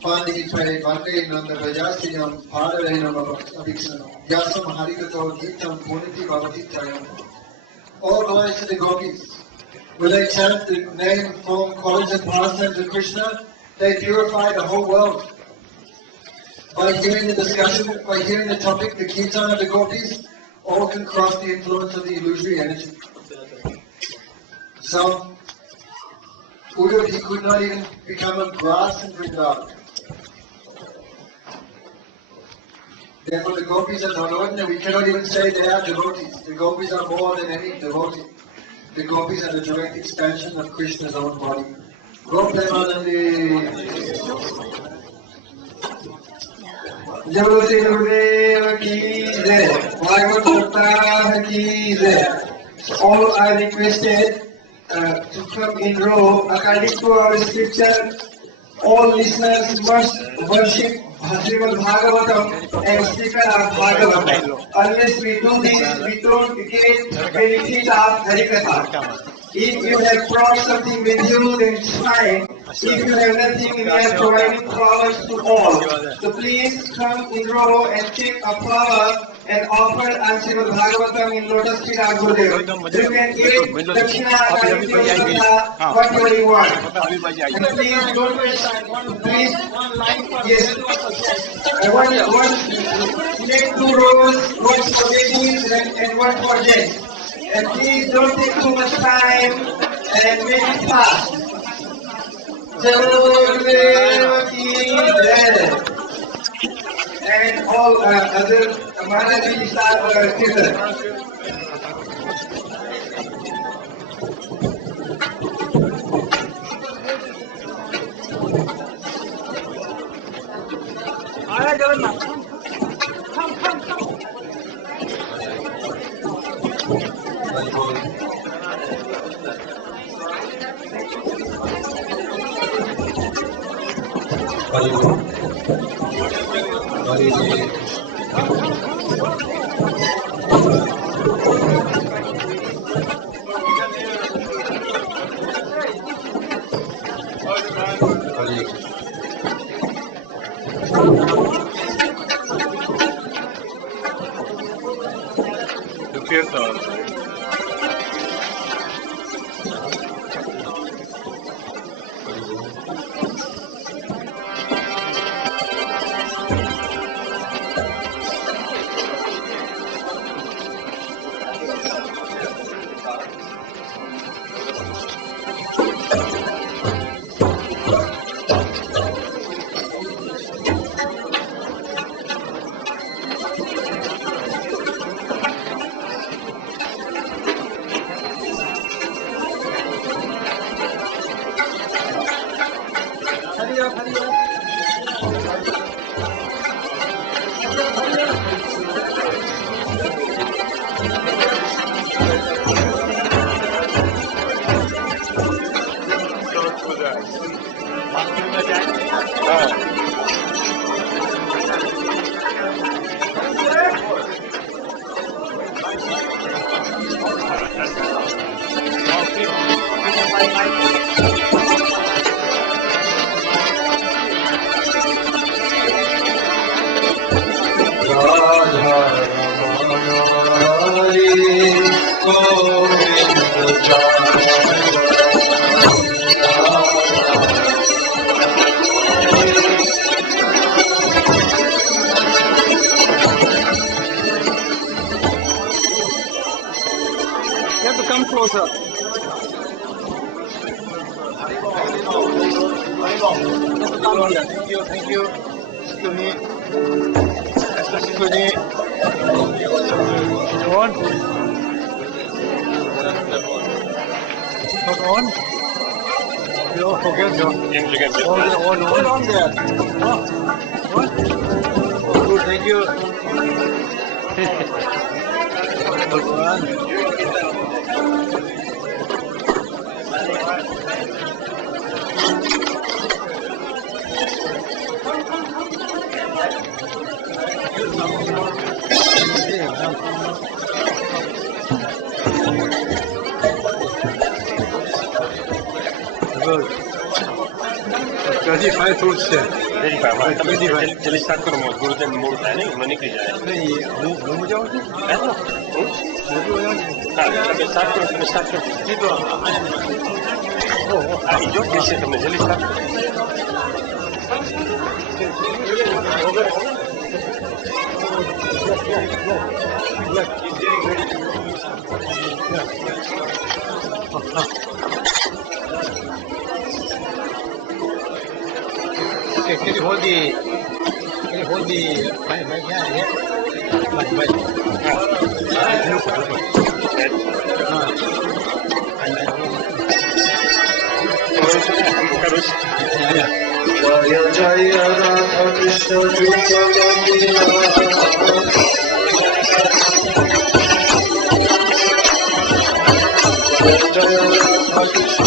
Finally he prayed, Vande Nanda Vajasiyam Pararenam Abhikshanam Yasam Harikato Gitam Puniti Bhavati Tayam. All glories to the gopis. When they chant the name, form, qualities and pastimes of Krishna, they purify the whole world. By hearing the discussion, by hearing the topic, the kirtan of the gopis, all can cross the influence of the illusory energy. So, Uddhav, he could not even become a grass in Vrindavan. Therefore, the gopis are not ordinary. We cannot even say they are devotees. The gopis are more than any devotee. The gopis are the direct expansion of Krishna's own body. Gopremanandi. Jagati Gurudev ki jai. Bhagavad Gita ki jai. All are requested to come in row according to our scripture. All listeners must worship Srimad Bhagavatam and speak of Bhagavatam. Unless we do this, we don't get benefit of Harikatha. If you have brought something with you, then it's fine. If you have nothing, we are providing flowers to all. So please come in row and take a flower and offer on Srimad Bhagavatam in lotus feet of Gurudev. You can give Dakshina, Karika, whatever you want. And please don't waste time. Please, yes. I want make 2 rows, one for ladies and one for gents. And please don't take too much time and make it fast. Jagad ki jai. And all other Maharaji start kirtan. You have to come closer. Thank you, thank you. Excuse me. Excuse me. On. Not on. You forget your. On there. What? Good, thank you. Good one. Good. 25 fruits there. 25. चलिए start करो मोड़ गुरुदेव मोड़ है नहीं मैं निकल जाए नहीं घूम जाओ है ना हाँ स्टार्ट करो जी तो आई जो कैसे तुमने जल्दी start Okay, can you hold वो भी मैं क्या है मैं जय जय राधा कृष्ण जय जय राधा कृष्ण